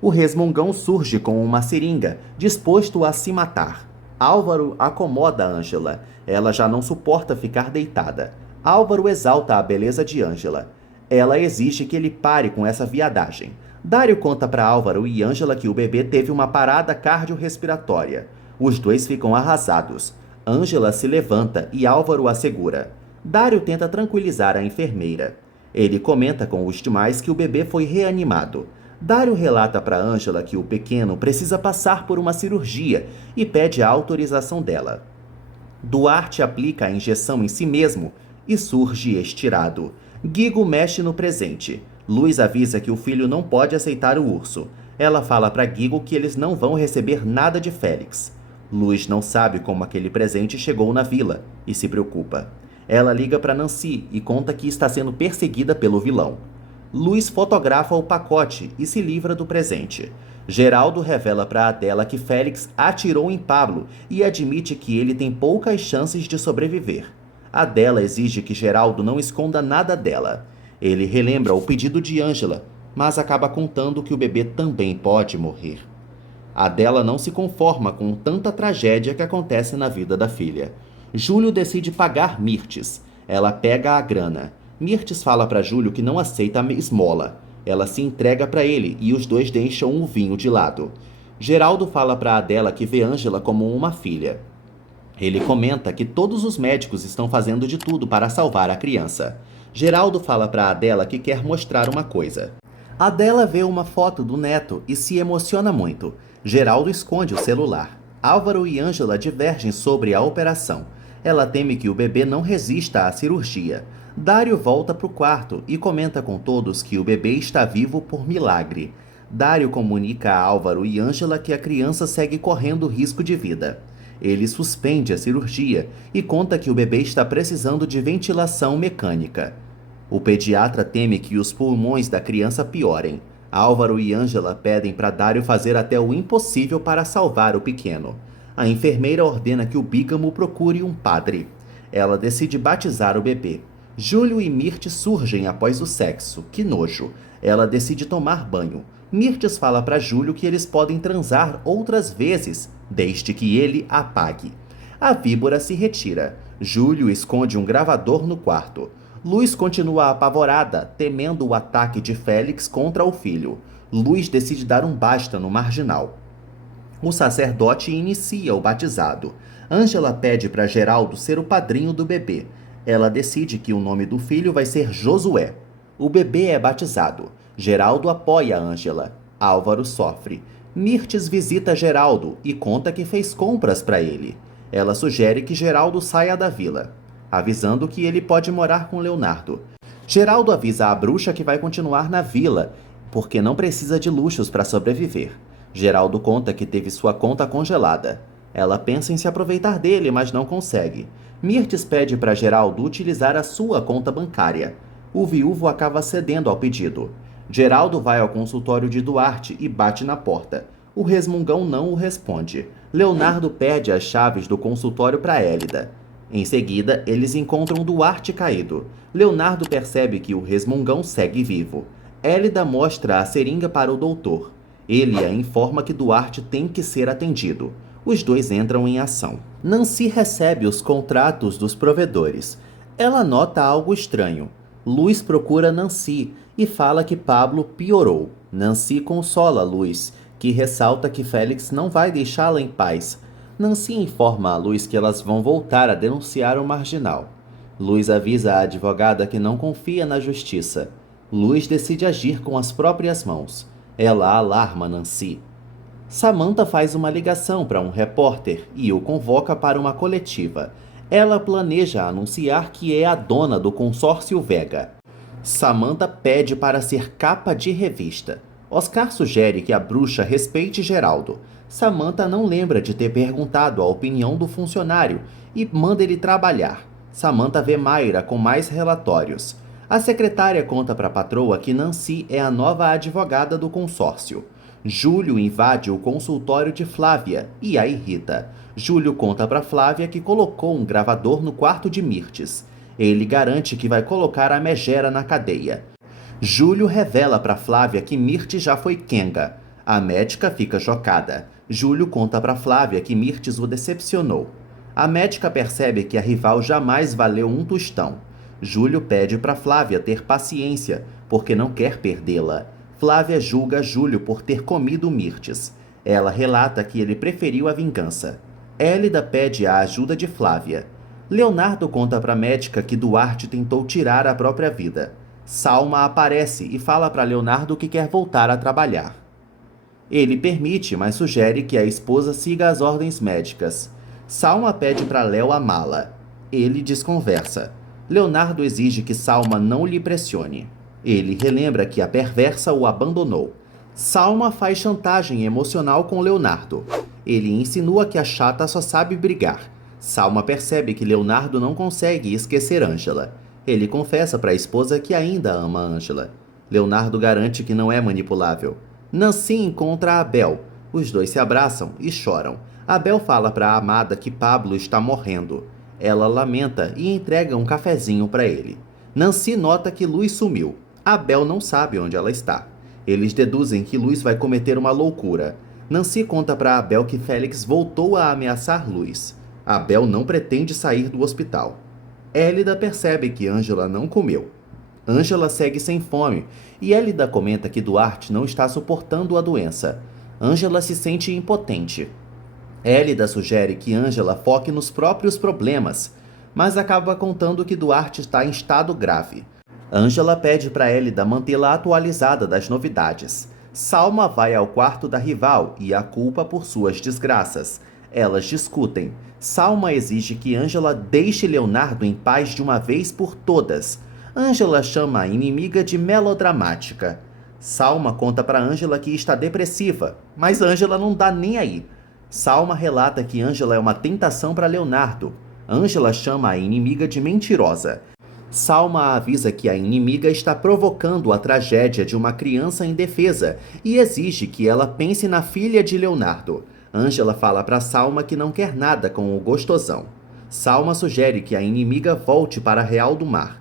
O resmungão surge com uma seringa, disposto a se matar. Álvaro acomoda Ângela. Ela já não suporta ficar deitada. Álvaro exalta a beleza de Ângela. Ela exige que ele pare com essa viadagem. Dário conta para Álvaro e Ângela que o bebê teve uma parada cardiorrespiratória. Os dois ficam arrasados. Ângela se levanta e Álvaro a segura. Dário tenta tranquilizar a enfermeira. Ele comenta com os demais que o bebê foi reanimado. Dário relata para Ângela que o pequeno precisa passar por uma cirurgia e pede a autorização dela. Duarte aplica a injeção em si mesmo e surge estirado. Guigo mexe no presente. Luz avisa que o filho não pode aceitar o urso. Ela fala para Guigo que eles não vão receber nada de Félix. Luz não sabe como aquele presente chegou na vila e se preocupa. Ela liga para Nancy e conta que está sendo perseguida pelo vilão. Luz fotografa o pacote e se livra do presente. Geraldo revela para Adela que Félix atirou em Pablo e admite que ele tem poucas chances de sobreviver. Adela exige que Geraldo não esconda nada dela. Ele relembra o pedido de Ângela, mas acaba contando que o bebê também pode morrer. Adela não se conforma com tanta tragédia que acontece na vida da filha. Júlio decide pagar Mirtes. Ela pega a grana. Mirtes fala para Júlio que não aceita a esmola. Ela se entrega para ele e os dois deixam o vinho de lado. Geraldo fala para Adela que vê Ângela como uma filha. Ele comenta que todos os médicos estão fazendo de tudo para salvar a criança. Geraldo fala para Adela que quer mostrar uma coisa. Adela vê uma foto do neto e se emociona muito. Geraldo esconde o celular. Álvaro e Ângela divergem sobre a operação. Ela teme que o bebê não resista à cirurgia. Dário volta para o quarto e comenta com todos que o bebê está vivo por milagre. Dário comunica a Álvaro e Ângela que a criança segue correndo risco de vida. Ele suspende a cirurgia e conta que o bebê está precisando de ventilação mecânica. O pediatra teme que os pulmões da criança piorem. Álvaro e Ângela pedem para Dário fazer até o impossível para salvar o pequeno. A enfermeira ordena que o bígamo procure um padre. Ela decide batizar o bebê. Júlio e Mirte surgem após o sexo. Que nojo! Ela decide tomar banho. Mirtes fala para Júlio que eles podem transar outras vezes, desde que ele a pague. A víbora se retira. Júlio esconde um gravador no quarto. Luz continua apavorada, temendo o ataque de Félix contra o filho. Luz decide dar um basta no marginal. O sacerdote inicia o batizado. Ângela pede para Geraldo ser o padrinho do bebê. Ela decide que o nome do filho vai ser Josué. O bebê é batizado. Geraldo apoia Ângela. Álvaro sofre. Mirtes visita Geraldo e conta que fez compras para ele. Ela sugere que Geraldo saia da vila, avisando que ele pode morar com Leonardo. Geraldo avisa a bruxa que vai continuar na vila, porque não precisa de luxos para sobreviver. Geraldo conta que teve sua conta congelada. Ela pensa em se aproveitar dele, mas não consegue. Mirtes pede para Geraldo utilizar a sua conta bancária. O viúvo acaba cedendo ao pedido. Geraldo vai ao consultório de Duarte e bate na porta. O resmungão não o responde. Leonardo pede as chaves do consultório para Élida. Em seguida, eles encontram Duarte caído. Leonardo percebe que o resmungão segue vivo. Élida mostra a seringa para o doutor. Ele a informa que Duarte tem que ser atendido. Os dois entram em ação. Nancy recebe os contratos dos provedores. Ela nota algo estranho. Luz procura Nancy e fala que Pablo piorou. Nancy consola Luz, que ressalta que Félix não vai deixá-la em paz. Nancy informa a Luz que elas vão voltar a denunciar o marginal. Luz avisa a advogada que não confia na justiça. Luz decide agir com as próprias mãos. Ela alarma Nancy. Samantha faz uma ligação para um repórter e o convoca para uma coletiva. Ela planeja anunciar que é a dona do consórcio Vega. Samantha pede para ser capa de revista. Oscar sugere que a bruxa respeite Geraldo. Samantha não lembra de ter perguntado a opinião do funcionário e manda ele trabalhar. Samantha vê Mayra com mais relatórios. A secretária conta para a patroa que Nancy é a nova advogada do consórcio. Júlio invade o consultório de Flávia e a irrita. Júlio conta para Flávia que colocou um gravador no quarto de Mirtes. Ele garante que vai colocar a megera na cadeia. Júlio revela para Flávia que Mirtes já foi quenga. A médica fica chocada. Júlio conta para Flávia que Mirtes o decepcionou. A médica percebe que a rival jamais valeu um tostão. Júlio pede para Flávia ter paciência, porque não quer perdê-la. Flávia julga Júlio por ter comido Mirtes. Ela relata que ele preferiu a vingança. Élida pede a ajuda de Flávia. Leonardo conta para a médica que Duarte tentou tirar a própria vida. Salma aparece e fala para Leonardo que quer voltar a trabalhar. Ele permite, mas sugere que a esposa siga as ordens médicas. Salma pede para Léo amá-la. Ele desconversa. Leonardo exige que Salma não lhe pressione. Ele relembra que a perversa o abandonou. Salma faz chantagem emocional com Leonardo. Ele insinua que a chata só sabe brigar. Salma percebe que Leonardo não consegue esquecer Ângela. Ele confessa para a esposa que ainda ama Ângela. Leonardo garante que não é manipulável. Nancy encontra Abel. Os dois se abraçam e choram. Abel fala para a amada que Pablo está morrendo. Ela lamenta e entrega um cafezinho para ele. Nancy nota que Luz sumiu. Abel não sabe onde ela está. Eles deduzem que Luz vai cometer uma loucura. Nancy conta para Abel que Félix voltou a ameaçar Luz. Abel não pretende sair do hospital. Élida percebe que Ângela não comeu. Ângela segue sem fome e Élida comenta que Duarte não está suportando a doença. Ângela se sente impotente. Élida sugere que Ângela foque nos próprios problemas, mas acaba contando que Duarte está em estado grave. Ângela pede para Élida mantê-la atualizada das novidades. Salma vai ao quarto da rival e a culpa por suas desgraças. Elas discutem. Salma exige que Ângela deixe Leonardo em paz de uma vez por todas. Ângela chama a inimiga de melodramática. Salma conta para Ângela que está depressiva, mas Ângela não dá nem aí. Salma relata que Ângela é uma tentação para Leonardo. Ângela chama a inimiga de mentirosa. Salma avisa que a inimiga está provocando a tragédia de uma criança indefesa e exige que ela pense na filha de Leonardo. Ângela fala para Salma que não quer nada com o gostosão. Salma sugere que a inimiga volte para Real do Mar.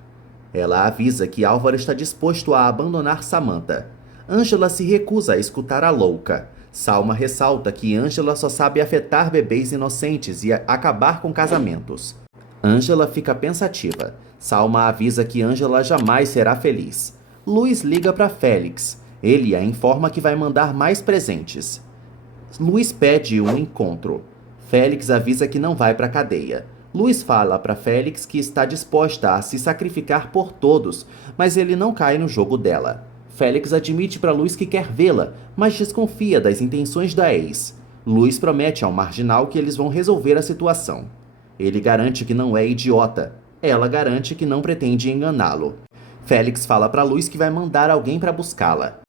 Ela avisa que Álvaro está disposto a abandonar Samantha. Ângela se recusa a escutar a louca. Salma ressalta que Ângela só sabe afetar bebês inocentes e acabar com casamentos. Ângela fica pensativa. Salma avisa que Ângela jamais será feliz. Luiz liga para Félix. Ele a informa que vai mandar mais presentes. Luiz pede um encontro. Félix avisa que não vai para a cadeia. Luiz fala para Félix que está disposta a se sacrificar por todos, mas ele não cai no jogo dela. Félix admite para Luiz que quer vê-la, mas desconfia das intenções da ex. Luiz promete ao marginal que eles vão resolver a situação. Ele garante que não é idiota. Ela garante que não pretende enganá-lo. Félix fala para Luiz que vai mandar alguém para buscá-la.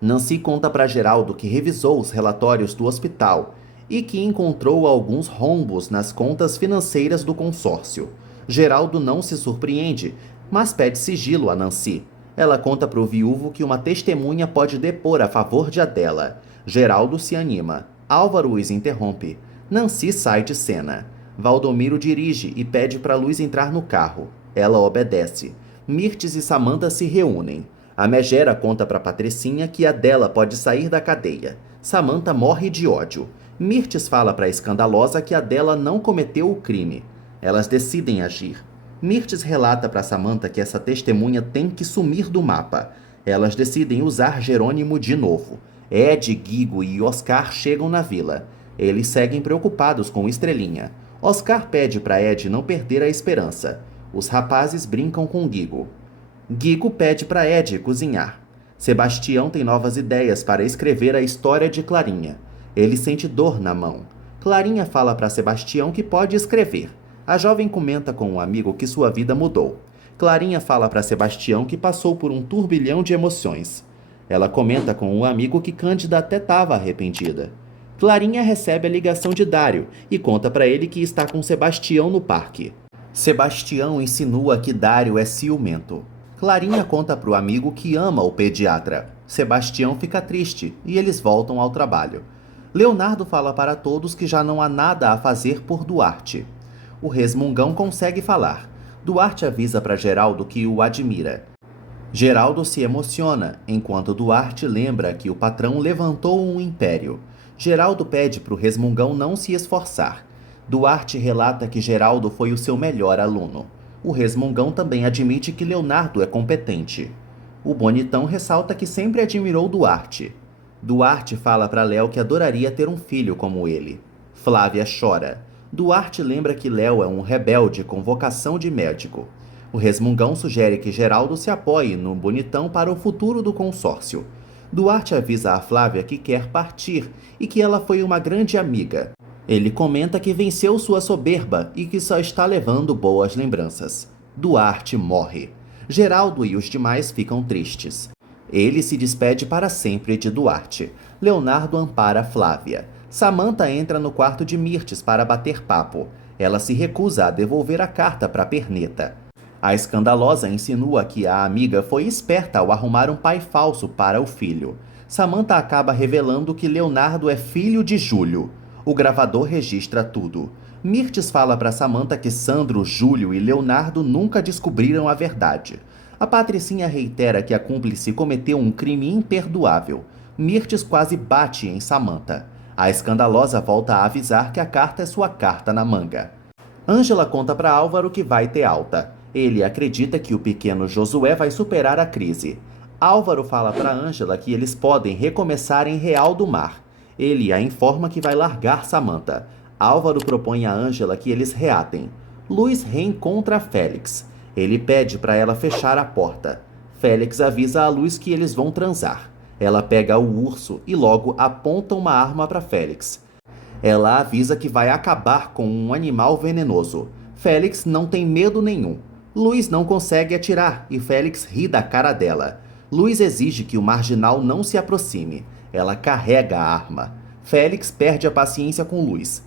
Nancy conta para Geraldo que revisou os relatórios do hospital e que encontrou alguns rombos nas contas financeiras do consórcio. Geraldo não se surpreende, mas pede sigilo a Nancy. Ela conta para o viúvo que uma testemunha pode depor a favor de Adela. Geraldo se anima. Álvaro os interrompe. Nancy sai de cena. Valdomiro dirige e pede para Luiz entrar no carro. Ela obedece. Mirtes e Samantha se reúnem. A megera conta para Patricinha que Adela pode sair da cadeia. Samantha morre de ódio. Mirtes fala para a escandalosa que Adela não cometeu o crime. Elas decidem agir. Mirtes relata para Samantha que essa testemunha tem que sumir do mapa. Elas decidem usar Jerônimo de novo. Ed, Guigo e Oscar chegam na vila. Eles seguem preocupados com Estrelinha. Oscar pede para Ed não perder a esperança. Os rapazes brincam com Guigo. Guigo pede para Ed cozinhar. Sebastião tem novas ideias para escrever a história de Clarinha. Ele sente dor na mão. Clarinha fala para Sebastião que pode escrever. A jovem comenta com um amigo que sua vida mudou. Clarinha fala para Sebastião que passou por um turbilhão de emoções. Ela comenta com um amigo que Cândida até estava arrependida. Clarinha recebe a ligação de Dário e conta para ele que está com Sebastião no parque. Sebastião insinua que Dário é ciumento. Clarinha conta para o amigo que ama o pediatra. Sebastião fica triste e eles voltam ao trabalho. Leonardo fala para todos que já não há nada a fazer por Duarte. O resmungão consegue falar. Duarte avisa para Geraldo que o admira. Geraldo se emociona, enquanto Duarte lembra que o patrão levantou um império. Geraldo pede para o resmungão não se esforçar. Duarte relata que Geraldo foi o seu melhor aluno. O resmungão também admite que Leonardo é competente. O bonitão ressalta que sempre admirou Duarte. Duarte fala para Léo que adoraria ter um filho como ele. Flávia chora. Duarte lembra que Léo é um rebelde com vocação de médico. O resmungão sugere que Geraldo se apoie no bonitão para o futuro do consórcio. Duarte avisa a Flávia que quer partir e que ela foi uma grande amiga. Ele comenta que venceu sua soberba e que só está levando boas lembranças. Duarte morre. Geraldo e os demais ficam tristes. Ele se despede para sempre de Duarte. Leonardo ampara Flávia. Samantha entra no quarto de Mirtes para bater papo. Ela se recusa a devolver a carta para Perneta. A escandalosa insinua que a amiga foi esperta ao arrumar um pai falso para o filho. Samantha acaba revelando que Leonardo é filho de Júlio. O gravador registra tudo. Mirtes fala para Samantha que Sandro, Júlio e Leonardo nunca descobriram a verdade. A Patricinha reitera que a cúmplice cometeu um crime imperdoável. Mirtes quase bate em Samantha. A escandalosa volta a avisar que a carta é sua carta na manga. Ângela conta para Álvaro que vai ter alta. Ele acredita que o pequeno Josué vai superar a crise. Álvaro fala para Ângela que eles podem recomeçar em Real do Mar. Ele a informa que vai largar Samantha. Álvaro propõe a Ângela que eles reatem. Luiz reencontra Félix. Ele pede para ela fechar a porta. Félix avisa a Luz que eles vão transar. Ela pega o urso e logo aponta uma arma para Félix. Ela avisa que vai acabar com um animal venenoso. Félix não tem medo nenhum. Luiz não consegue atirar e Félix ri da cara dela. Luiz exige que o marginal não se aproxime. Ela carrega a arma. Félix perde a paciência com Luiz.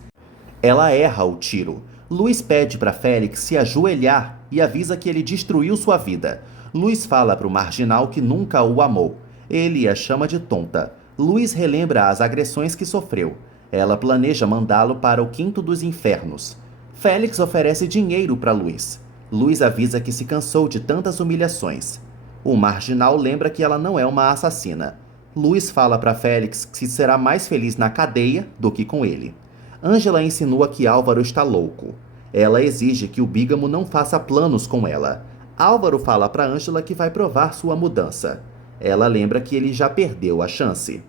Ela erra o tiro. Luiz pede para Félix se ajoelhar e avisa que ele destruiu sua vida. Luiz fala para o marginal que nunca o amou. Ele a chama de tonta. Luiz relembra as agressões que sofreu. Ela planeja mandá-lo para o quinto dos infernos. Félix oferece dinheiro para Luiz. Luiz avisa que se cansou de tantas humilhações. O marginal lembra que ela não é uma assassina. Luiz fala para Félix que será mais feliz na cadeia do que com ele. Ângela insinua que Álvaro está louco. Ela exige que o bígamo não faça planos com ela. Álvaro fala para Ângela que vai provar sua mudança. Ela lembra que ele já perdeu a chance.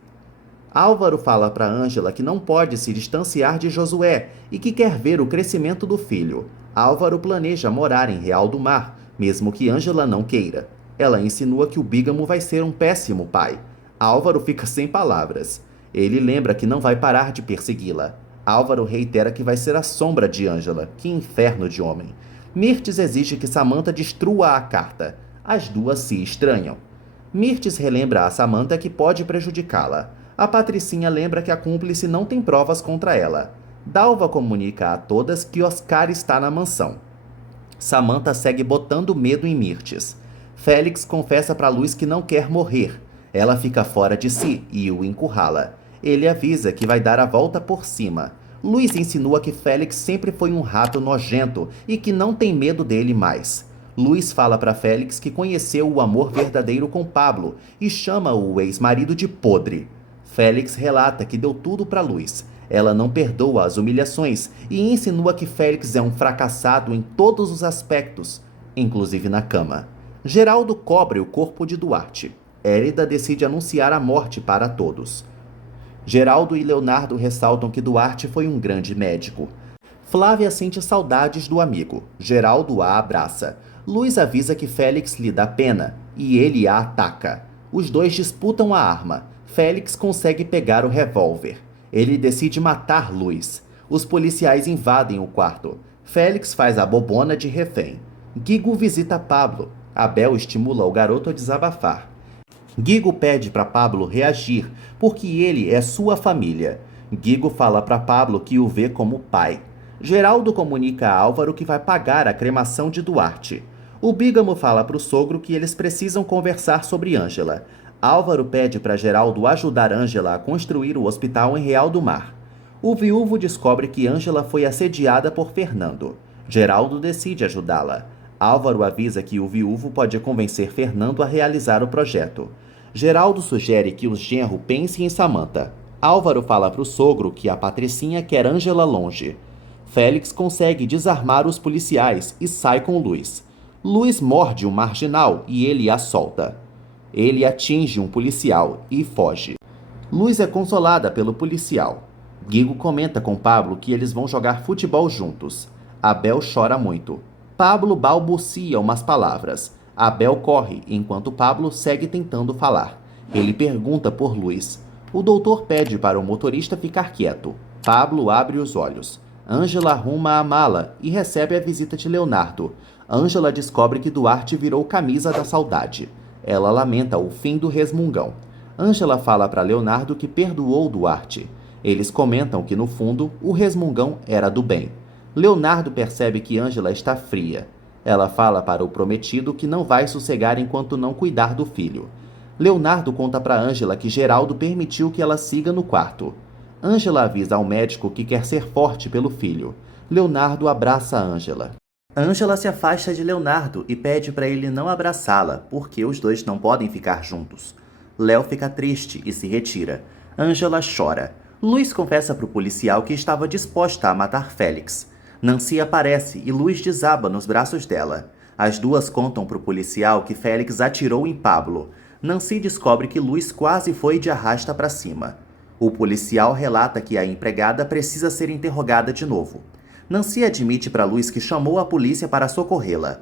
Álvaro fala para Ângela que não pode se distanciar de Josué e que quer ver o crescimento do filho. Álvaro planeja morar em Real do Mar, mesmo que Ângela não queira. Ela insinua que o bígamo vai ser um péssimo pai. Álvaro fica sem palavras. Ele lembra que não vai parar de persegui-la. Álvaro reitera que vai ser a sombra de Ângela. Que inferno de homem. Mirtes exige que Samantha destrua a carta. As duas se estranham. Mirtes relembra a Samantha que pode prejudicá-la. A Patricinha lembra que a cúmplice não tem provas contra ela. Dalva comunica a todas que Oscar está na mansão. Samantha segue botando medo em Mirtes. Félix confessa para Luiz que não quer morrer. Ela fica fora de si e o encurrala. Ele avisa que vai dar a volta por cima. Luiz insinua que Félix sempre foi um rato nojento e que não tem medo dele mais. Luiz fala para Félix que conheceu o amor verdadeiro com Pablo e chama o ex-marido de podre. Félix relata que deu tudo para Luiz. Ela não perdoa as humilhações e insinua que Félix é um fracassado em todos os aspectos, inclusive na cama. Geraldo cobre o corpo de Duarte. Hélida decide anunciar a morte para todos. Geraldo e Leonardo ressaltam que Duarte foi um grande médico. Flávia sente saudades do amigo. Geraldo a abraça. Luiz avisa que Félix lhe dá pena e ele a ataca. Os dois disputam a arma. Félix consegue pegar o revólver. Ele decide matar Luiz. Os policiais invadem o quarto. Félix faz a bobona de refém. Guigo visita Pablo. Abel estimula o garoto a desabafar. Guigo pede para Pablo reagir, porque ele é sua família. Guigo fala para Pablo que o vê como pai. Geraldo comunica a Álvaro que vai pagar a cremação de Duarte. O bígamo fala para o sogro que eles precisam conversar sobre Ângela. Álvaro pede para Geraldo ajudar Ângela a construir o hospital em Real do Mar. O viúvo descobre que Ângela foi assediada por Fernando. Geraldo decide ajudá-la. Álvaro avisa que o viúvo pode convencer Fernando a realizar o projeto. Geraldo sugere que o genro pense em Samantha. Álvaro fala para o sogro que a Patricinha quer Ângela longe. Félix consegue desarmar os policiais e sai com Luiz. Luiz morde um marginal e ele a solta. Ele atinge um policial e foge. Luz é consolada pelo policial. Guigo comenta com Pablo que eles vão jogar futebol juntos. Abel chora muito. Pablo balbucia umas palavras. Abel corre, enquanto Pablo segue tentando falar. Ele pergunta por Luiz. O doutor pede para o motorista ficar quieto. Pablo abre os olhos. Ângela arruma a mala e recebe a visita de Leonardo. Ângela descobre que Duarte virou camisa da saudade. Ela lamenta o fim do resmungão. Ângela fala para Leonardo que perdoou Duarte. Eles comentam que, no fundo, o resmungão era do bem. Leonardo percebe que Ângela está fria. Ela fala para o prometido que não vai sossegar enquanto não cuidar do filho. Leonardo conta para Ângela que Geraldo permitiu que ela siga no quarto. Ângela avisa ao médico que quer ser forte pelo filho. Leonardo abraça Ângela. Ângela se afasta de Leonardo e pede para ele não abraçá-la, porque os dois não podem ficar juntos. Léo fica triste e se retira. Ângela chora. Luiz confessa para o policial que estava disposta a matar Félix. Nancy aparece e Luz desaba nos braços dela. As duas contam para o policial que Félix atirou em Pablo. Nancy descobre que Luz quase foi de arrasta para cima. O policial relata que a empregada precisa ser interrogada de novo. Nancy admite para Luz que chamou a polícia para socorrê-la.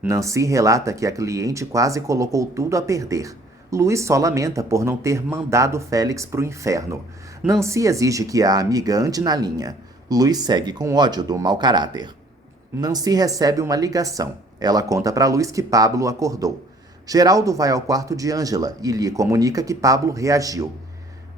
Nancy relata que a cliente quase colocou tudo a perder. Luz só lamenta por não ter mandado Félix para o inferno. Nancy exige que a amiga ande na linha. Luz segue com ódio do mau caráter. Nancy recebe uma ligação. Ela conta para Luz que Pablo acordou. Geraldo vai ao quarto de Ângela e lhe comunica que Pablo reagiu.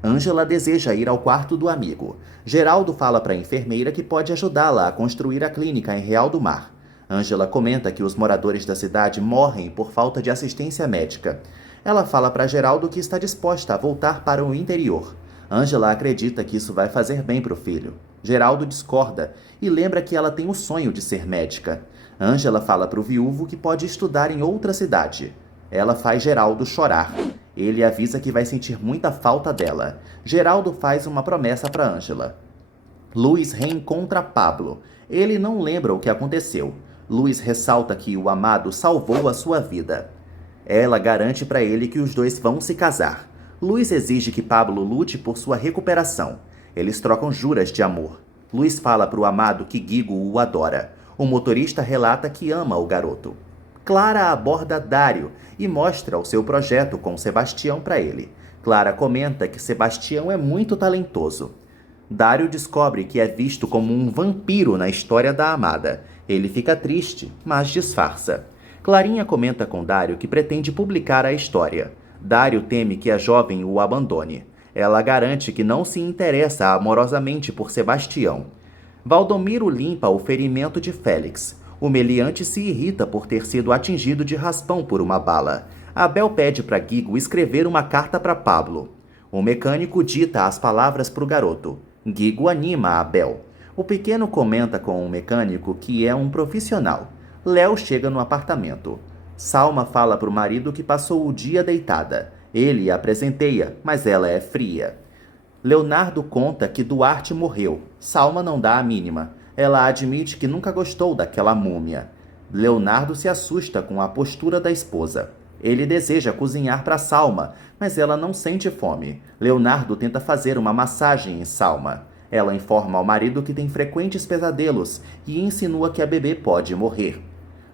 Ângela deseja ir ao quarto do amigo. Geraldo fala para a enfermeira que pode ajudá-la a construir a clínica em Real do Mar. Ângela comenta que os moradores da cidade morrem por falta de assistência médica. Ela fala para Geraldo que está disposta a voltar para o interior. Ângela acredita que isso vai fazer bem para o filho. Geraldo discorda e lembra que ela tem o sonho de ser médica. Ângela fala para o viúvo que pode estudar em outra cidade. Ela faz Geraldo chorar. Ele avisa que vai sentir muita falta dela. Geraldo faz uma promessa para Ângela. Luiz reencontra Pablo. Ele não lembra o que aconteceu. Luiz ressalta que o amado salvou a sua vida. Ela garante para ele que os dois vão se casar. Luiz exige que Pablo lute por sua recuperação. Eles trocam juras de amor. Luiz fala para o amado que Guigo o adora. O motorista relata que ama o garoto. Clara aborda Dário e mostra o seu projeto com Sebastião para ele. Clara comenta que Sebastião é muito talentoso. Dário descobre que é visto como um vampiro na história da amada. Ele fica triste, mas disfarça. Clarinha comenta com Dário que pretende publicar a história. Dário teme que a jovem o abandone. Ela garante que não se interessa amorosamente por Sebastião. Valdomiro limpa o ferimento de Félix. O meliante se irrita por ter sido atingido de raspão por uma bala. Abel pede para Guigo escrever uma carta para Pablo. O mecânico dita as palavras para o garoto. Guigo anima Abel. O pequeno comenta com o mecânico que é um profissional. Léo chega no apartamento. Salma fala para o marido que passou o dia deitada. Ele a presenteia, mas ela é fria. Leonardo conta que Duarte morreu. Salma não dá a mínima. Ela admite que nunca gostou daquela múmia. Leonardo se assusta com a postura da esposa. Ele deseja cozinhar para Salma, mas ela não sente fome. Leonardo tenta fazer uma massagem em Salma. Ela informa ao marido que tem frequentes pesadelos e insinua que a bebê pode morrer.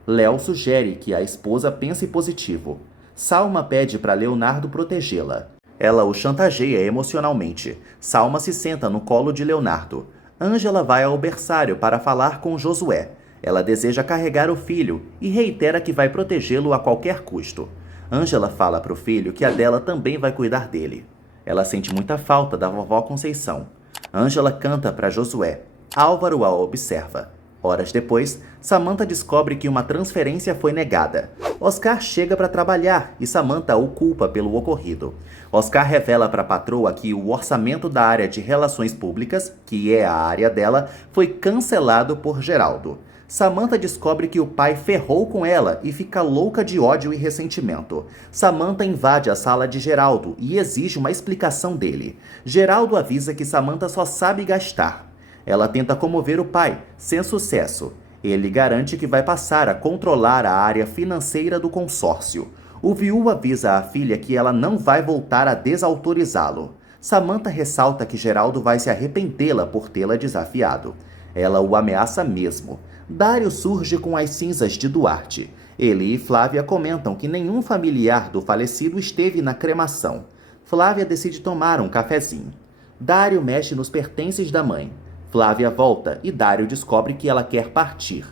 Léo sugere que a esposa pense positivo. Salma pede para Leonardo protegê-la. Ela o chantageia emocionalmente. Salma se senta no colo de Leonardo. Ângela vai ao berçário para falar com Josué. Ela deseja carregar o filho e reitera que vai protegê-lo a qualquer custo. Ângela fala para o filho que a dela também vai cuidar dele. Ela sente muita falta da vovó Conceição. Ângela canta para Josué. Álvaro a observa. Horas depois, Samantha descobre que uma transferência foi negada. Oscar chega para trabalhar e Samantha o culpa pelo ocorrido. Oscar revela para a patroa que o orçamento da área de relações públicas, que é a área dela, foi cancelado por Geraldo. Samantha descobre que o pai ferrou com ela e fica louca de ódio e ressentimento. Samantha invade a sala de Geraldo e exige uma explicação dele. Geraldo avisa que Samantha só sabe gastar. Ela tenta comover o pai, sem sucesso. Ele garante que vai passar a controlar a área financeira do consórcio. O viúvo avisa a filha que ela não vai voltar a desautorizá-lo. Samantha ressalta que Geraldo vai se arrependê-la por tê-la desafiado. Ela o ameaça mesmo. Dário surge com as cinzas de Duarte. Ele e Flávia comentam que nenhum familiar do falecido esteve na cremação. Flávia decide tomar um cafezinho. Dário mexe nos pertences da mãe. Flávia volta e Dário descobre que ela quer partir.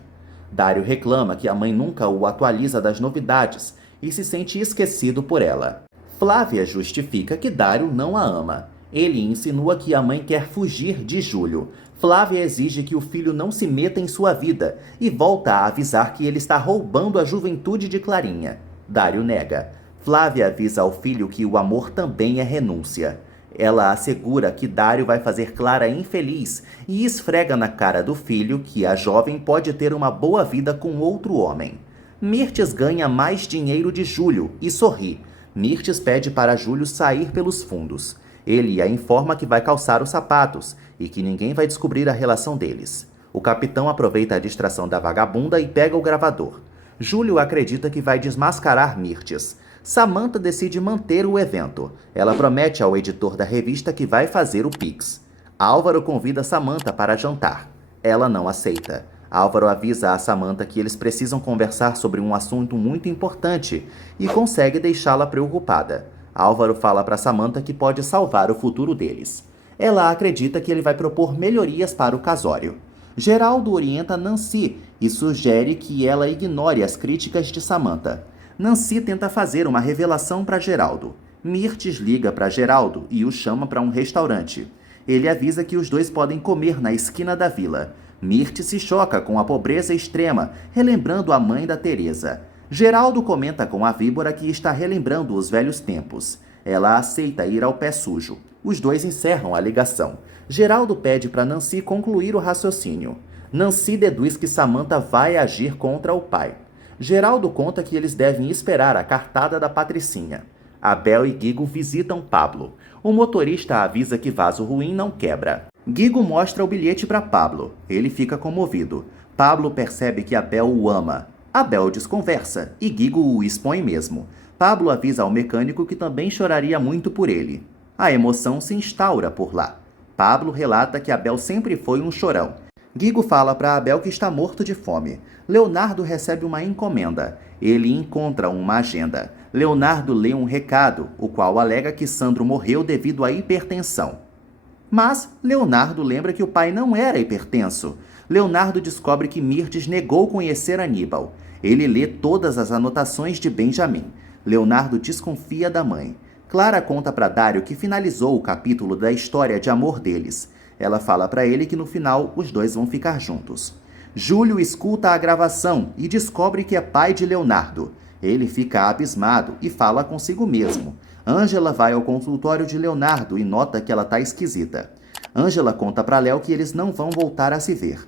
Dário reclama que a mãe nunca o atualiza das novidades e se sente esquecido por ela. Flávia justifica que Dário não a ama. Ele insinua que a mãe quer fugir de Júlio. Flávia exige que o filho não se meta em sua vida e volta a avisar que ele está roubando a juventude de Clarinha. Dário nega. Flávia avisa ao filho que o amor também é renúncia. Ela assegura que Dário vai fazer Clara infeliz e esfrega na cara do filho que a jovem pode ter uma boa vida com outro homem. Mirtes ganha mais dinheiro de Júlio e sorri. Mirtes pede para Júlio sair pelos fundos. Ele a informa que vai calçar os sapatos e que ninguém vai descobrir a relação deles. O capitão aproveita a distração da vagabunda e pega o gravador. Júlio acredita que vai desmascarar Mirtes. Samantha decide manter o evento. Ela promete ao editor da revista que vai fazer o Pix. Álvaro convida Samantha para jantar. Ela não aceita. Álvaro avisa a Samantha que eles precisam conversar sobre um assunto muito importante e consegue deixá-la preocupada. Álvaro fala para Samantha que pode salvar o futuro deles. Ela acredita que ele vai propor melhorias para o casório. Geraldo orienta Nancy e sugere que ela ignore as críticas de Samantha. Nancy tenta fazer uma revelação para Geraldo. Mirtes liga para Geraldo e o chama para um restaurante. Ele avisa que os dois podem comer na esquina da vila. Mirtes se choca com a pobreza extrema, relembrando a mãe da Teresa. Geraldo comenta com a víbora que está relembrando os velhos tempos. Ela aceita ir ao pé sujo. Os dois encerram a ligação. Geraldo pede para Nancy concluir o raciocínio. Nancy deduz que Samantha vai agir contra o pai. Geraldo conta que eles devem esperar a cartada da Patricinha. Abel e Guigo visitam Pablo. O motorista avisa que vaso ruim não quebra. Guigo mostra o bilhete para Pablo. Ele fica comovido. Pablo percebe que Abel o ama. Abel desconversa e Guigo o expõe mesmo. Pablo avisa ao mecânico que também choraria muito por ele. A emoção se instaura por lá. Pablo relata que Abel sempre foi um chorão. Guigo fala para Abel que está morto de fome. Leonardo recebe uma encomenda. Ele encontra uma agenda. Leonardo lê um recado, o qual alega que Sandro morreu devido à hipertensão. Mas Leonardo lembra que o pai não era hipertenso. Leonardo descobre que Mirtes negou conhecer Aníbal. Ele lê todas as anotações de Benjamin. Leonardo desconfia da mãe. Clara conta para Dário que finalizou o capítulo da história de amor deles. Ela fala para ele que no final os dois vão ficar juntos. Júlio escuta a gravação e descobre que é pai de Leonardo. Ele fica abismado e fala consigo mesmo. Ângela vai ao consultório de Leonardo e nota que ela tá esquisita. Ângela conta para Léo que eles não vão voltar a se ver.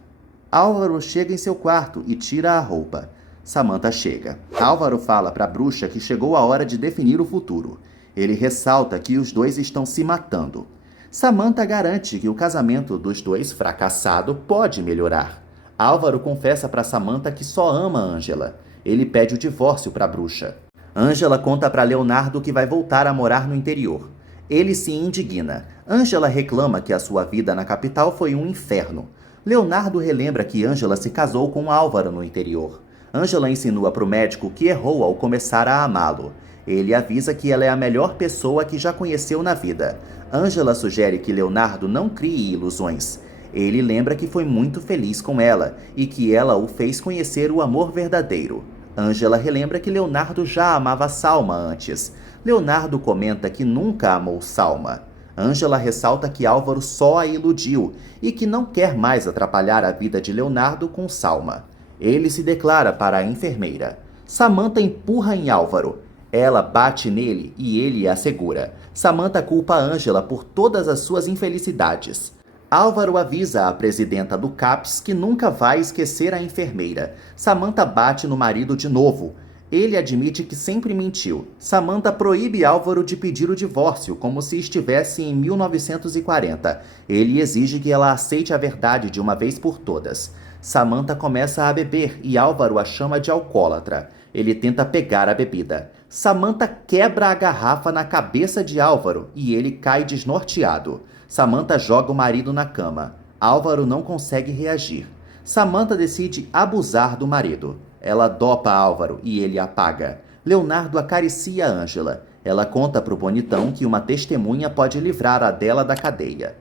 Álvaro chega em seu quarto e tira a roupa. Samantha chega. Álvaro fala para a bruxa que chegou a hora de definir o futuro. Ele ressalta que os dois estão se matando. Samantha garante que o casamento dos dois fracassado pode melhorar. Álvaro confessa para Samantha que só ama Ângela. Ele pede o divórcio para a bruxa. Ângela conta para Leonardo que vai voltar a morar no interior. Ele se indigna. Ângela reclama que a sua vida na capital foi um inferno. Leonardo relembra que Ângela se casou com Álvaro no interior. Ângela insinua para o médico que errou ao começar a amá-lo. Ele avisa que ela é a melhor pessoa que já conheceu na vida. Ângela sugere que Leonardo não crie ilusões. Ele lembra que foi muito feliz com ela e que ela o fez conhecer o amor verdadeiro. Ângela relembra que Leonardo já amava Salma antes. Leonardo comenta que nunca amou Salma. Ângela ressalta que Álvaro só a iludiu e que não quer mais atrapalhar a vida de Leonardo com Salma. Ele se declara para a enfermeira. Samantha empurra em Álvaro. Ela bate nele e ele a segura. Samantha culpa Ângela por todas as suas infelicidades. Álvaro avisa a presidenta do CAPS que nunca vai esquecer a enfermeira. Samantha bate no marido de novo. Ele admite que sempre mentiu. Samantha proíbe Álvaro de pedir o divórcio, como se estivesse em 1940. Ele exige que ela aceite a verdade de uma vez por todas. Samantha começa a beber e Álvaro a chama de alcoólatra. Ele tenta pegar a bebida. Samantha quebra a garrafa na cabeça de Álvaro e ele cai desnorteado. Samantha joga o marido na cama. Álvaro não consegue reagir. Samantha decide abusar do marido. Ela dopa Álvaro e ele apaga. Leonardo acaricia Ângela. Ela conta para o bonitão que uma testemunha pode livrar a Adela da cadeia.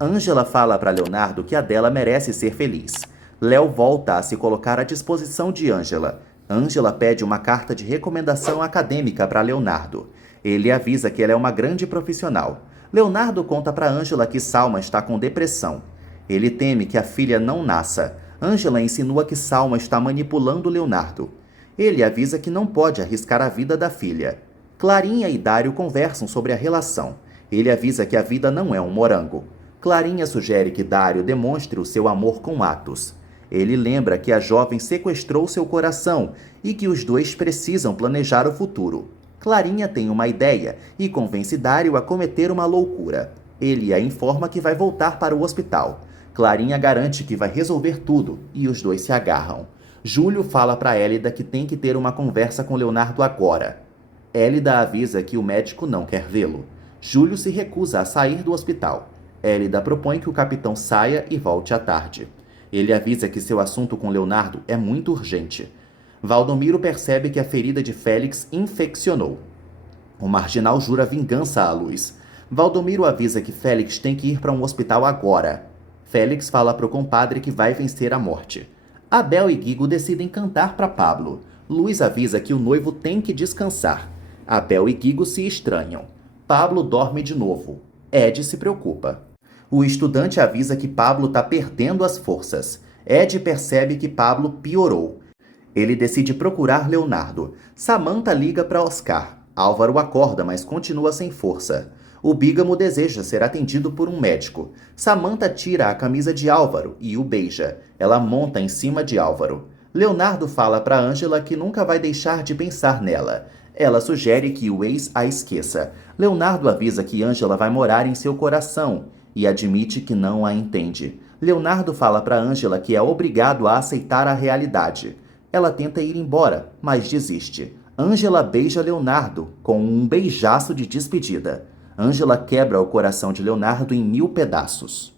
Ângela fala para Leonardo que a Adela merece ser feliz. Léo volta a se colocar à disposição de Ângela. Ângela pede uma carta de recomendação acadêmica para Leonardo. Ele avisa que ela é uma grande profissional. Leonardo conta para Ângela que Salma está com depressão. Ele teme que a filha não nasça. Ângela insinua que Salma está manipulando Leonardo. Ele avisa que não pode arriscar a vida da filha. Clarinha e Dário conversam sobre a relação. Ele avisa que a vida não é um morango. Clarinha sugere que Dário demonstre o seu amor com atos. Ele lembra que a jovem sequestrou seu coração e que os dois precisam planejar o futuro. Clarinha tem uma ideia e convence Dário a cometer uma loucura. Ele a informa que vai voltar para o hospital. Clarinha garante que vai resolver tudo e os dois se agarram. Júlio fala para Hélida que tem que ter uma conversa com Leonardo agora. Hélida avisa que o médico não quer vê-lo. Júlio se recusa a sair do hospital. Hélida propõe que o capitão saia e volte à tarde. Ele avisa que seu assunto com Leonardo é muito urgente. Valdomiro percebe que a ferida de Félix infeccionou. O marginal jura vingança à luz. Valdomiro avisa que Félix tem que ir para um hospital agora. Félix fala para o compadre que vai vencer a morte. Abel e Guigo decidem cantar para Pablo. Luz avisa que o noivo tem que descansar. Abel e Guigo se estranham. Pablo dorme de novo. Ed se preocupa. O estudante avisa que Pablo está perdendo as forças. Ed percebe que Pablo piorou. Ele decide procurar Leonardo. Samantha liga para Oscar. Álvaro acorda, mas continua sem força. O bígamo deseja ser atendido por um médico. Samantha tira a camisa de Álvaro e o beija. Ela monta em cima de Álvaro. Leonardo fala para Ângela que nunca vai deixar de pensar nela. Ela sugere que o ex a esqueça. Leonardo avisa que Ângela vai morar em seu coração e admite que não a entende. Leonardo fala para Ângela que é obrigado a aceitar a realidade. Ela tenta ir embora, mas desiste. Ângela beija Leonardo com um beijaço de despedida. Ângela quebra o coração de Leonardo em 1000 pedaços.